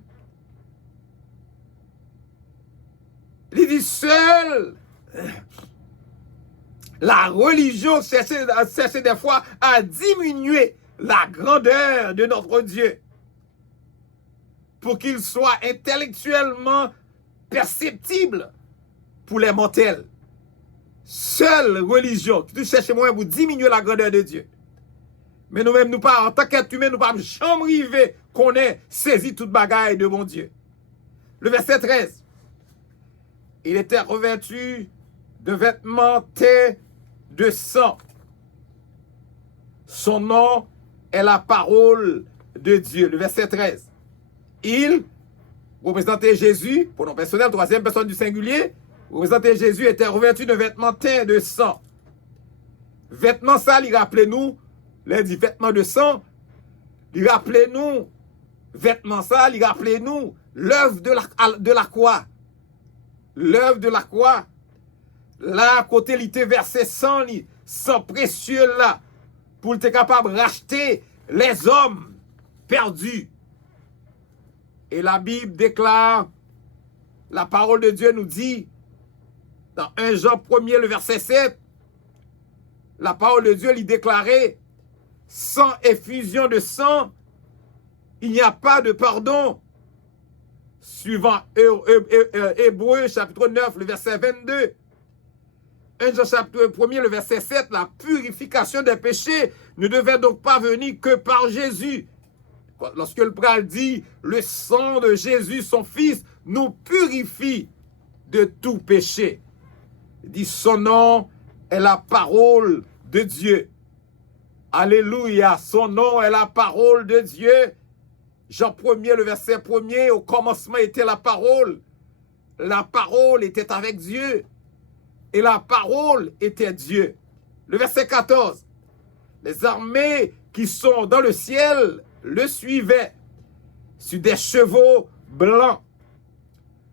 Il dit seul la religion cherche des fois à diminuer la grandeur de notre Dieu pour qu'il soit intellectuellement perceptible pour les mortels. Seule religion qui cherche moyen pour diminuer la grandeur de Dieu. Mais nous-mêmes, nous pas, en tant qu'être humain, nous pas jamais arriver qu'on ait saisi toute bagaille de mon Dieu. Le verset 13. Il était revêtu de vêtements teints de sang. Son nom est la parole de Dieu. Le verset 13. Il représentait Jésus, pronom personnel, troisième personne du singulier, représentait Jésus, était revêtu de vêtements teints de sang. Vêtements ça, il rappelait nous, les dit vêtements de sang, il rappelait nous, vêtements ça, il rappelait nous, l'œuvre de la croix. L'œuvre de la croix. Là, côté il était versé sang précieux là, pour être capable de racheter les hommes perdus. Et la Bible déclare, la parole de Dieu nous dit, dans 1 Jean 1er, le verset 7, la parole de Dieu lui déclarait, sans effusion de sang, il n'y a pas de pardon. Suivant Hébreux chapitre 9, le verset 22. 1 Jean chapitre 1er, le verset 7, la purification des péchés ne devait donc pas venir que par Jésus. Lorsque le pral dit, le sang de Jésus, son fils, nous purifie de tout péché. Il dit, son nom est la parole de Dieu. Alléluia, son nom est la parole de Dieu. Jean 1er, le verset 1er, au commencement était la parole. La parole était avec Dieu. Et la parole était Dieu. Le verset 14. Les armées qui sont dans le ciel le suivaient sur des chevaux blancs,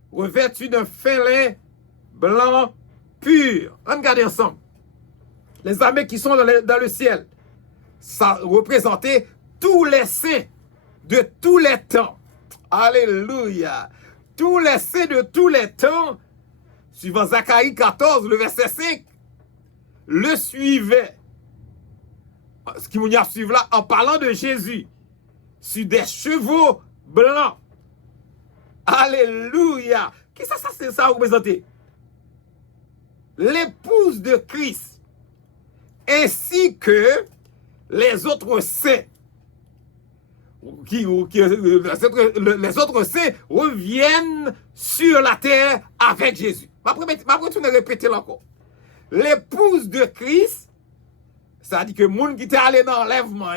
revêtus d'un fin lin blanc pur. Regardez ensemble. Les armées qui sont dans le ciel, ça représentait tous les saints de tous les temps. Alléluia. Tous les saints de tous les temps, suivant Zacharie 14, le verset 5, le suivaient. Ce qui m'a suivi là, en parlant de Jésus, sur des chevaux blancs. Alléluia. Qu'est-ce que ça représente? L'épouse de Christ, ainsi que les autres saints. Les autres saints reviennent sur la terre avec Jésus. Je vais répéter encore. L'épouse de Christ, ça dit que les gens qui étaient allés dans l'enlèvement,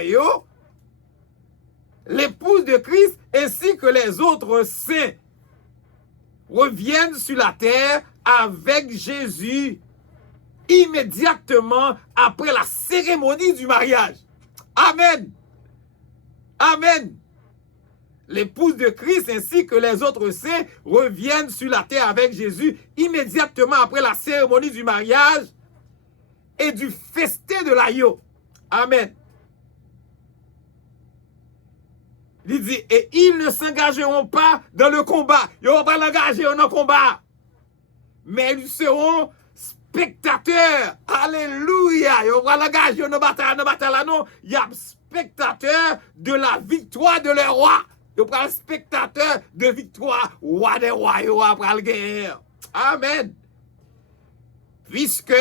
l'épouse de Christ ainsi que les autres saints reviennent sur la terre avec Jésus immédiatement après la cérémonie du mariage. Amen. Amen. L'épouse de Christ ainsi que les autres saints reviennent sur la terre avec Jésus immédiatement après la cérémonie du mariage et du festin de l'agneau. Amen. Il dit, et ils ne s'engageront pas dans le combat. Ils ne vont pas l'engager dans le combat. Mais ils seront spectateurs. Alléluia. Ils vont pas l'engager dans la bataille. Non, il y a spectateurs de la victoire de leur roi. Ils vont spectateurs de victoire. Roi des rois, ils vont après la guerre. Amen. Puisque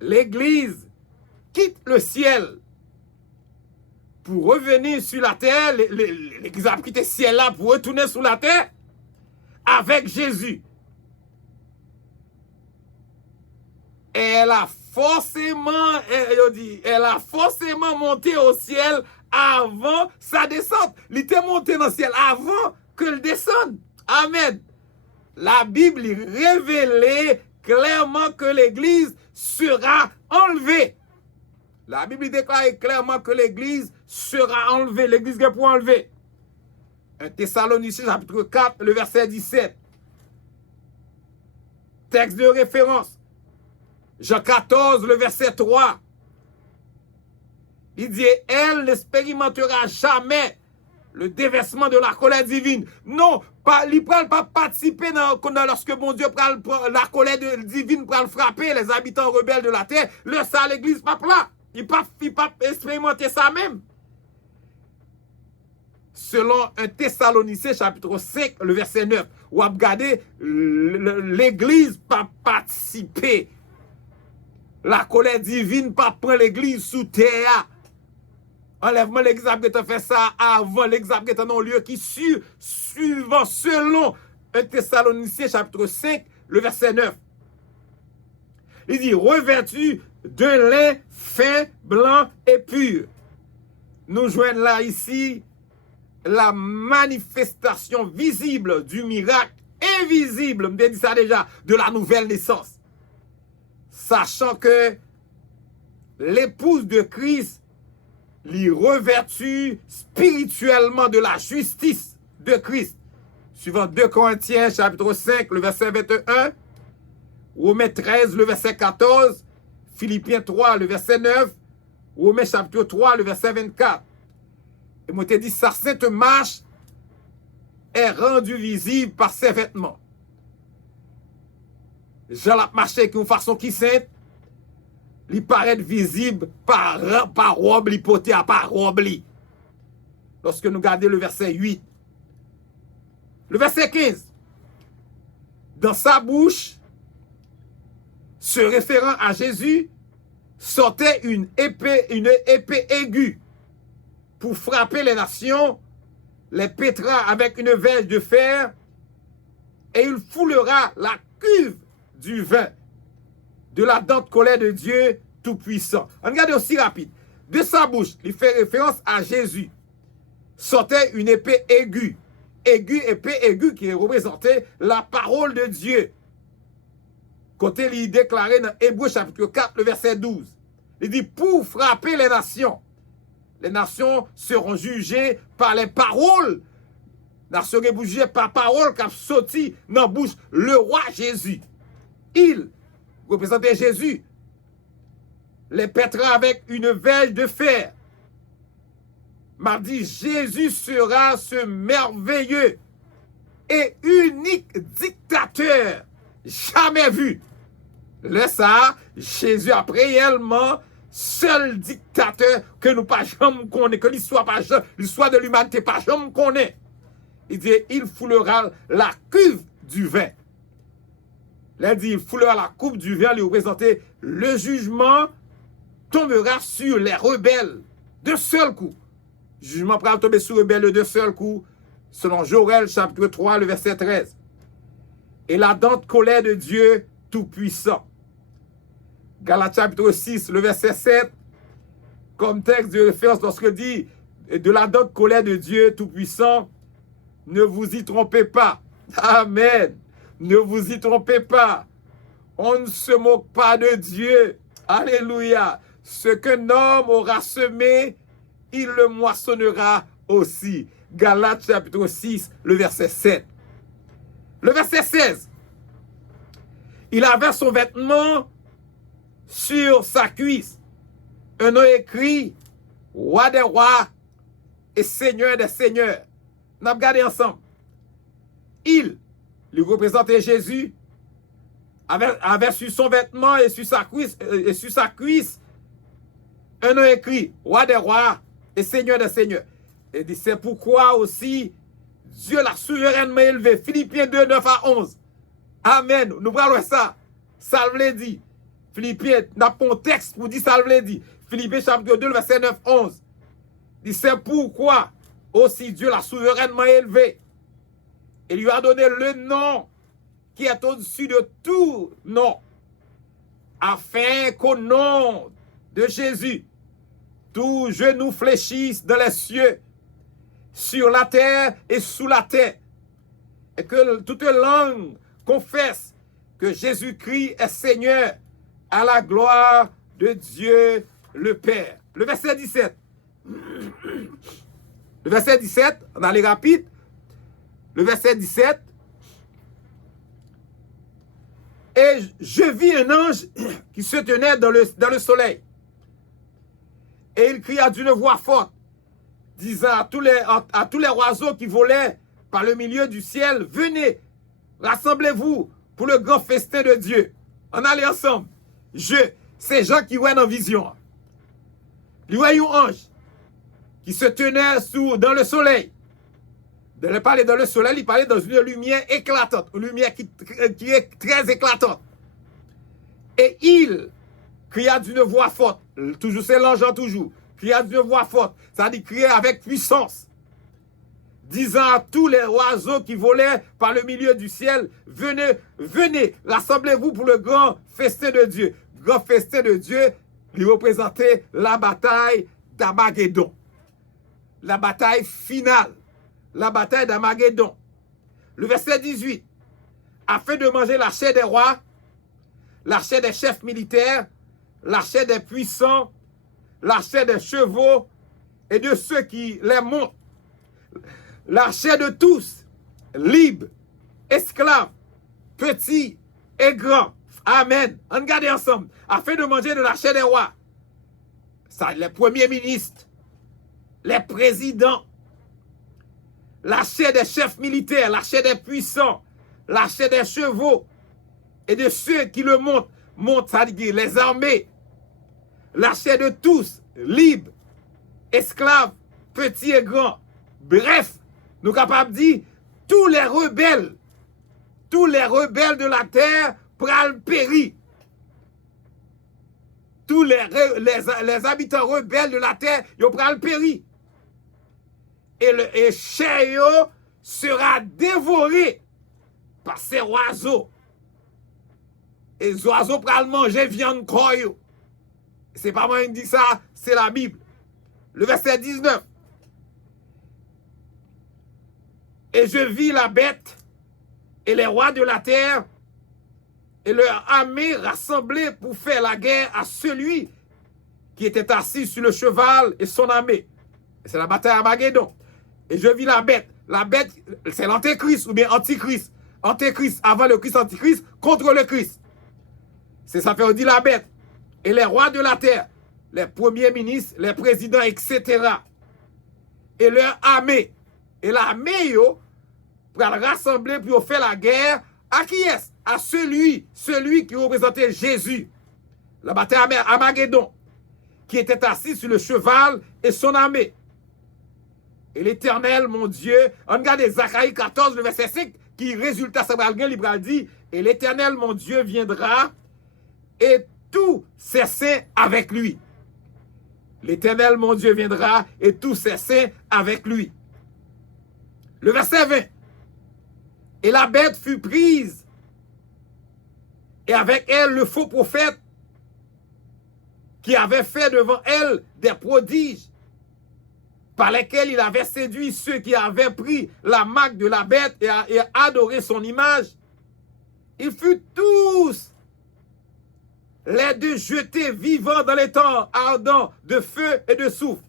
l'Église quitte le ciel pour revenir sur la terre, l'Église a quitté le ciel là pour retourner sur la terre avec Jésus. elle a forcément monté au ciel avant sa descente. Il était monté dans le ciel avant que le descende. Amen. La Bible révélait clairement que l'Église sera enlevée. La Bible déclare clairement que l'Église sera enlevée. L'Église est pour enlever. 1 Thessaloniciens chapitre 4, le verset 17. Texte de référence. Jean 14, le verset 3. Il dit, elle n'expérimentera jamais le déversement de la colère divine. Non, il ne peut pas participer lorsque mon Dieu prend la colère divine pour le frapper les habitants rebelles de la terre. Ça, l'église pas là. Il ne peut pas expérimenter ça même. Selon 1 Thessaloniciens chapitre 5, le verset 9, où a regardé l'église pas participer. La colère divine pas prendre l'église sous terre. Enlèvement l'église a fait ça avant l'église a dans lieu qui suivant selon 1 Thessaloniciens chapitre 5, le verset 9. Il dit, revêtu de lin fin, blanc et pur. Nous joignons là ici la manifestation visible du miracle invisible, je me dit ça déjà, de la nouvelle naissance. Sachant que l'épouse de Christ l'y revêtue spirituellement de la justice de Christ. Suivant 2 Corinthiens chapitre 5, le verset 21, Romains 13, le verset 14, Philippiens 3, le verset 9, Romains chapitre 3, le verset 24. Et moi, je dit, sa sainte marche est rendue visible par ses vêtements. Jean l'a marché avec une façon qui sainte, il paraît visible par robe, il porté à par robe. Lorsque nous regardons le verset 8. Le verset 15. Dans sa bouche, se référant à Jésus, sortait une épée aiguë pour frapper les nations, les pétrera avec une verge de fer, et il foulera la cuve du vin de la dent de colère de Dieu Tout-Puissant. On regarde aussi rapide. De sa bouche, il fait référence à Jésus. Sortait une épée aiguë. Épée aiguë qui représentait la parole de Dieu. Côté il déclaré dans Hébreux chapitre 4, le verset 12. Il dit, pour frapper les nations seront jugées par les paroles. Les nations seront jugées par parole qui a sorti dans la bouche le roi Jésus. Il représentait Jésus. Les pètera avec une verge de fer. M'a dit, Jésus sera ce merveilleux et unique dictateur jamais vu. Là, ça, Jésus a réellement seul dictateur que nous pas jamais connaît, que l'histoire de l'humanité pas jamais connaît. Il dit, il foulera la cuve du vin. Là, il dit, il foulera la coupe du vin, lui représenter le jugement tombera sur les rebelles de seul coup. Jugement pourra tomber sur les rebelles de seul coup, selon Joël chapitre 3, le verset 13. Et la dent de colère de Dieu Tout-Puissant. Galates chapitre 6, le verset 7, comme texte de référence lorsque dit de la dent de colère de Dieu Tout-Puissant, ne vous y trompez pas. Amen. Ne vous y trompez pas. On ne se moque pas de Dieu. Alléluia. Ce qu'un homme aura semé, il le moissonnera aussi. Galates chapitre 6, le verset 7. Le verset 16. Il avait son vêtement sur sa cuisse. Un nom écrit, roi des rois et seigneur des seigneurs. On a regardé ensemble. Il représentait Jésus, avait sur son vêtement et sur sa cuisse, un nom écrit, roi des rois et seigneur des seigneurs. Et dit, c'est pourquoi aussi Dieu l'a souverainement élevé. Philippiens 2, 9 à 11. Amen. Nous parlons ça. Ça veut dire. Philippiens, n'a pas un texte pour dire ça veut dire. Philippiens chapitre 2, verset 9, 11. Dit, c'est pourquoi aussi Dieu l'a souverainement élevé. Et lui a donné le nom qui est au-dessus de tout nom. afin qu'au nom de Jésus, tout genou fléchisse dans les cieux, sur la terre et sous la terre, et que toute langue confesse que Jésus-Christ est Seigneur, à la gloire de Dieu le Père. Le verset 17. Le verset 17, on allait rapide. Le verset 17. Et je vis un ange qui se tenait dans le soleil. Et il cria d'une voix forte, disant à tous les oiseaux qui volaient par le milieu du ciel, venez, rassemblez-vous pour le grand festin de Dieu. On allait ensemble. Ces gens qui voient dans vision. Ils voient un ange qui se tenait dans le soleil. De parler dans le soleil, il parlait dans une lumière éclatante, une lumière qui est très éclatante. Et il cria d'une voix forte, toujours c'est l'ange toujours, cria d'une voix forte, ça dit crier avec puissance, disant à tous les oiseaux qui volaient par le milieu du ciel, venez, venez, rassemblez-vous pour le grand festin de Dieu. Grand festin de Dieu, il représentait la bataille d'Armageddon. La bataille finale. La bataille d'Armageddon. Le verset 18. Afin de manger la chair des rois, la chair des chefs militaires, la chair des puissants, la chair des chevaux et de ceux qui les montent, la chair de tous, libres, esclaves, petits et grands. Amen. On regarde ensemble. Afin de manger de la chair des rois. Ça, les premiers ministres, les présidents, la chair des chefs militaires, la chair des puissants, la chair des chevaux et de ceux qui le montent, ça veut dire les armées, la chair de tous, libres, esclaves, petits et grands. Bref, nous sommes capables de dire, tous les rebelles de la terre pral périr. Tous les habitants rebelles de la terre, ils pral périr. Et chair sera dévoré par ces oiseaux. Et les oiseaux pral manger viande croyo. C'est pas moi qui dis ça, c'est la Bible. Le verset 19. Et je vis la bête et les rois de la terre et leur armée rassemblée pour faire la guerre à celui qui était assis sur le cheval et son armée. C'est la bataille Armageddon. Et je vis la bête. La bête, c'est l'antéchrist ou bien antichrist. Antéchrist avant le Christ, antichrist contre le Christ. C'est ça fait on dit la bête. Et les rois de la terre, les premiers ministres, les présidents, etc. Et leur armée. Et l'armée, pour rassembler, pour faire la guerre, à qui est-ce? À celui qui représentait Jésus. La bataille Armageddon, qui était assis sur le cheval et son armée. Et l'Éternel, mon Dieu, on regarde Zacharie 14, le verset 5, qui résulte à Sabralgan, il dit, et l'Éternel, mon Dieu, viendra et tous ses saints avec lui. L'Éternel, mon Dieu, viendra et tous ses saints avec lui. Le verset 20. Et la bête fut prise, et avec elle le faux prophète, qui avait fait devant elle des prodiges, par lesquels il avait séduit ceux qui avaient pris la marque de la bête et adoré son image. Ils furent tous les deux jetés vivants dans les temps ardents de feu et de soufre.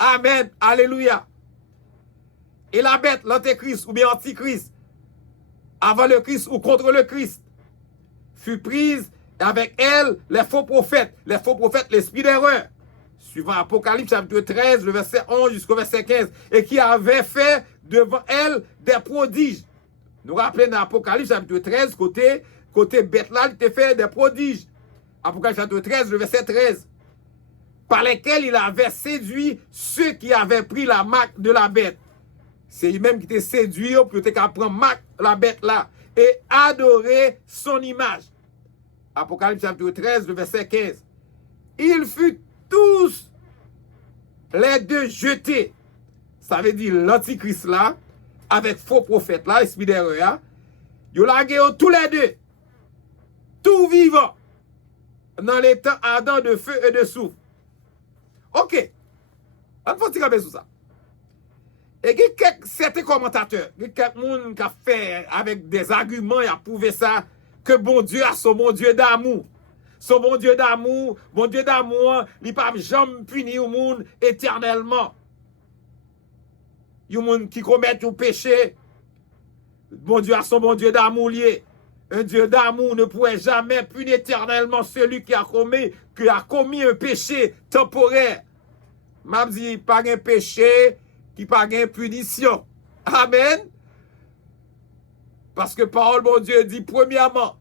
Amen. Alléluia. Et la bête, l'antéchrist ou bien antichrist, avant le Christ ou contre le Christ, fut prise avec elle les faux prophètes, l'esprit d'erreur, suivant Apocalypse chapitre 13, le verset 11 jusqu'au verset 15, et qui avait fait devant elle des prodiges. Nous rappelons dans Apocalypse chapitre 13, côté bête là, il était fait des prodiges. Apocalypse chapitre 13, le verset 13, par lesquels il avait séduit ceux qui avaient pris la marque de la bête. C'est lui-même qui était séduit pour qu'il prenne marque la bête là et adorer son image. Apocalypse chapitre 13, le verset 15. Ils furent tous les deux jetés. Ça veut dire l'antichrist là, avec faux prophète là, esprit d'erreur. Ils l'ont tous les deux. Tout vivant. dans les temps ardents de feu et de soufre. Ok. On faut tirer sur ça. Et il y a certains commentateurs, il y a quelqu'un qui a fait avec des arguments et a prouvé ça, que bon Dieu a son bon Dieu d'amour. Son bon Dieu d'amour, il ne peut jamais punir le monde éternellement. Il y a des gens qui commettent un péché. Bon Dieu a son bon Dieu d'amour lié. Un Dieu d'amour ne pourrait jamais punir éternellement celui qui a commis un péché temporaire. M'a dit, pas un péché qui pas de punition. Amen. Parce que parole bon Dieu dit, premièrement,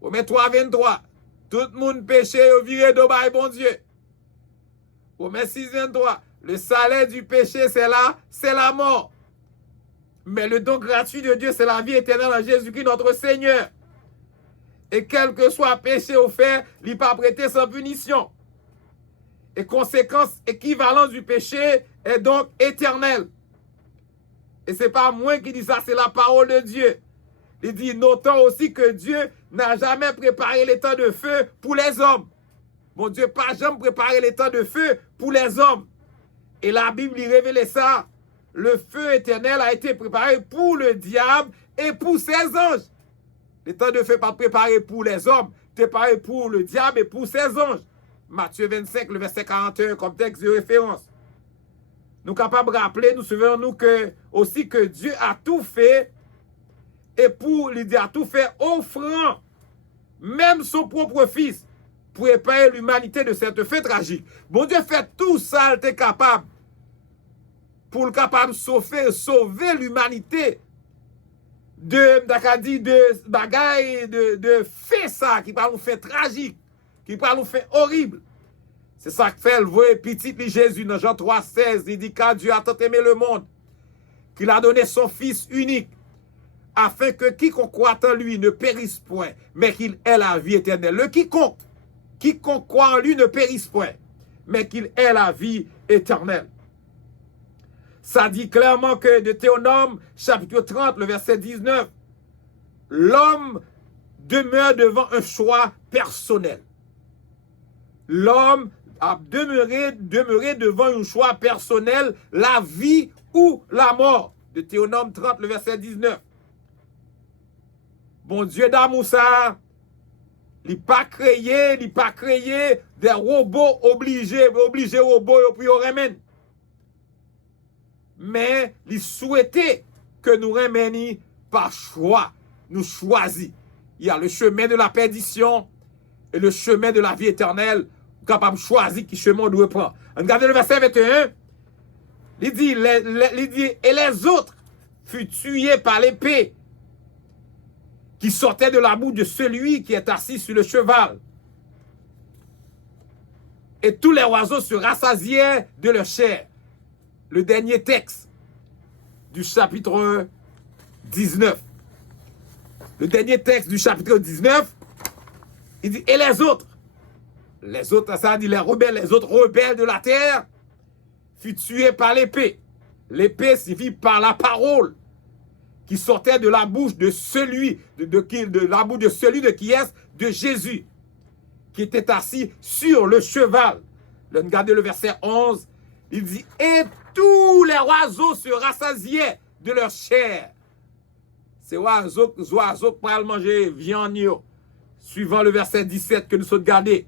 Romains 3, 23, tout le monde péché au viré de bon Dieu. Romains 6, 23, le salaire du péché, c'est la mort. Mais le don gratuit de Dieu, c'est la vie éternelle en Jésus-Christ, notre Seigneur. Et quel que soit le péché au fait, il n'est pas prêté sans punition. Et conséquence équivalente du péché est donc éternelle. Et ce n'est pas moi qui dis ça, c'est la parole de Dieu. Il dit, notons aussi que Dieu n'a jamais préparé les temps de feu pour les hommes. Mon Dieu, pas jamais préparé les temps de feu pour les hommes. Et la Bible y révèle ça. Le feu éternel a été préparé pour le diable et pour ses anges. Les temps de feu pas préparé pour les hommes, préparé pour le diable et pour ses anges. Matthieu 25, le verset 41, comme texte de référence. Nous sommes capables de rappeler, nous souvenons-nous que, aussi que Dieu a tout fait, et pour lui dire, a tout fait offrant même son propre fils pour épargner l'humanité de cette fait tragique. Bon Dieu fait tout ça, il était capable, pour le capable de sauver l'humanité de bagailles, de faits ça, qui parlent de faits tragiques, qui parlent de faits horribles. C'est ça que fait le vrai petit Jésus dans Jean 3, 16. Il dit car Dieu a tant aimé le monde qu'il a donné son Fils unique afin que quiconque croit en lui ne périsse point, mais qu'il ait la vie éternelle. Le quiconque croit en lui ne périsse point, mais qu'il ait la vie éternelle. Ça dit clairement que de Deutéronome, chapitre 30, le verset 19, l'homme demeure devant un choix personnel. L'homme a demeuré devant un choix personnel, la vie ou la mort. Deutéronome 30, le verset 19. Bon Dieu d'amour ça, il n'a pas créé des robots obligés robots puis au remède. Mais il souhaitait que nous remenions par choix. Nous choisissons. Il y a le chemin de la perdition et le chemin de la vie éternelle. Capable de choisir qui chemin on doit prendre. Regardez le verset 21. Il dit, et les autres furent tués par l'épée qui sortait de la bouche de celui qui est assis sur le cheval. Et tous les oiseaux se rassasiaient de leur chair. Le dernier texte du chapitre 19. Le dernier texte du chapitre 19, il dit, et les autres, ça dit les autres rebelles de la terre, furent tués par l'épée. L'épée signifie par la parole qui sortait de la bouche de celui, de la bouche de celui de qui est, de Jésus, qui était assis sur le cheval. Regardez le verset 11, il dit, et tous les oiseaux se rassasiaient de leur chair. Ces oiseaux qui pourraient manger viande, suivant le verset 17 que nous sommes regardés.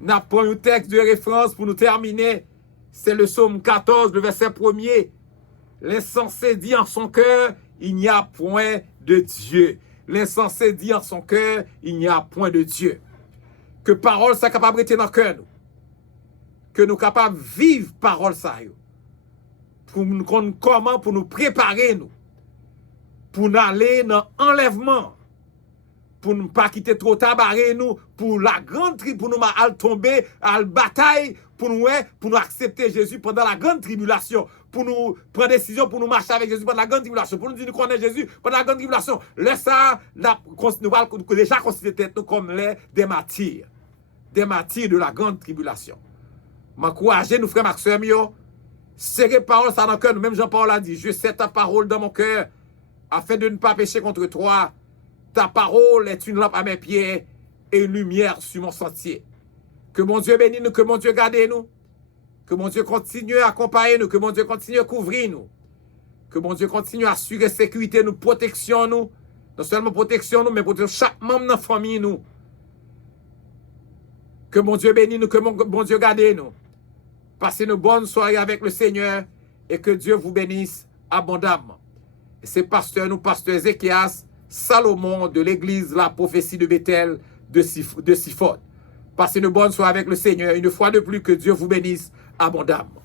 Nous prenons un texte de référence pour nous terminer. C'est le psaume 14, le verset 1er. L'insensé dit en son cœur, il n'y a point de Dieu. L'insensé dit en son cœur, il n'y a point de Dieu. Que parole soit capable de rester dans le cœur, nous. Que nous capables de vivre parole ça. Pour nous connaître comment, pour nous préparer, nous. Pour nous aller dans l'enlèvement. Pour ne pas quitter trop tabarrer nous, pour la grande tribulation, pour nous mal tomber à la bataille, pour nous accepter Jésus pendant la grande tribulation, pour nous prendre décision, pour nous marcher avec Jésus pendant la grande tribulation, pour nous dire nous connaissons Jésus pendant la grande tribulation. Là, ça, nous allons déjà considérer nous comme des martyrs de la grande tribulation. M'encourager nous frères Maxime, serrer parole ça dans le cœur, même Jean-Paul a dit, je sais ta parole dans mon cœur, afin de ne pas pécher contre toi. Ta parole est une lampe à mes pieds et une lumière sur mon sentier. Que mon Dieu bénisse nous, que mon Dieu garde nous. Que mon Dieu continue à accompagner nous, que mon Dieu continue à couvrir nous. Que mon Dieu continue à assurer sécurité nous, protection nous. Non seulement protection nous, mais pour chaque membre de notre famille nous. Que mon Dieu bénisse nous, que mon Dieu garde nous. Passez une bonne soirée avec le Seigneur et que Dieu vous bénisse abondamment. Et c'est pasteur Ézéchias Salomon de l'église La Prophétie de Bethel de Sifod. Passez une bonne soirée avec le Seigneur. Une fois de plus, que Dieu vous bénisse abondamment.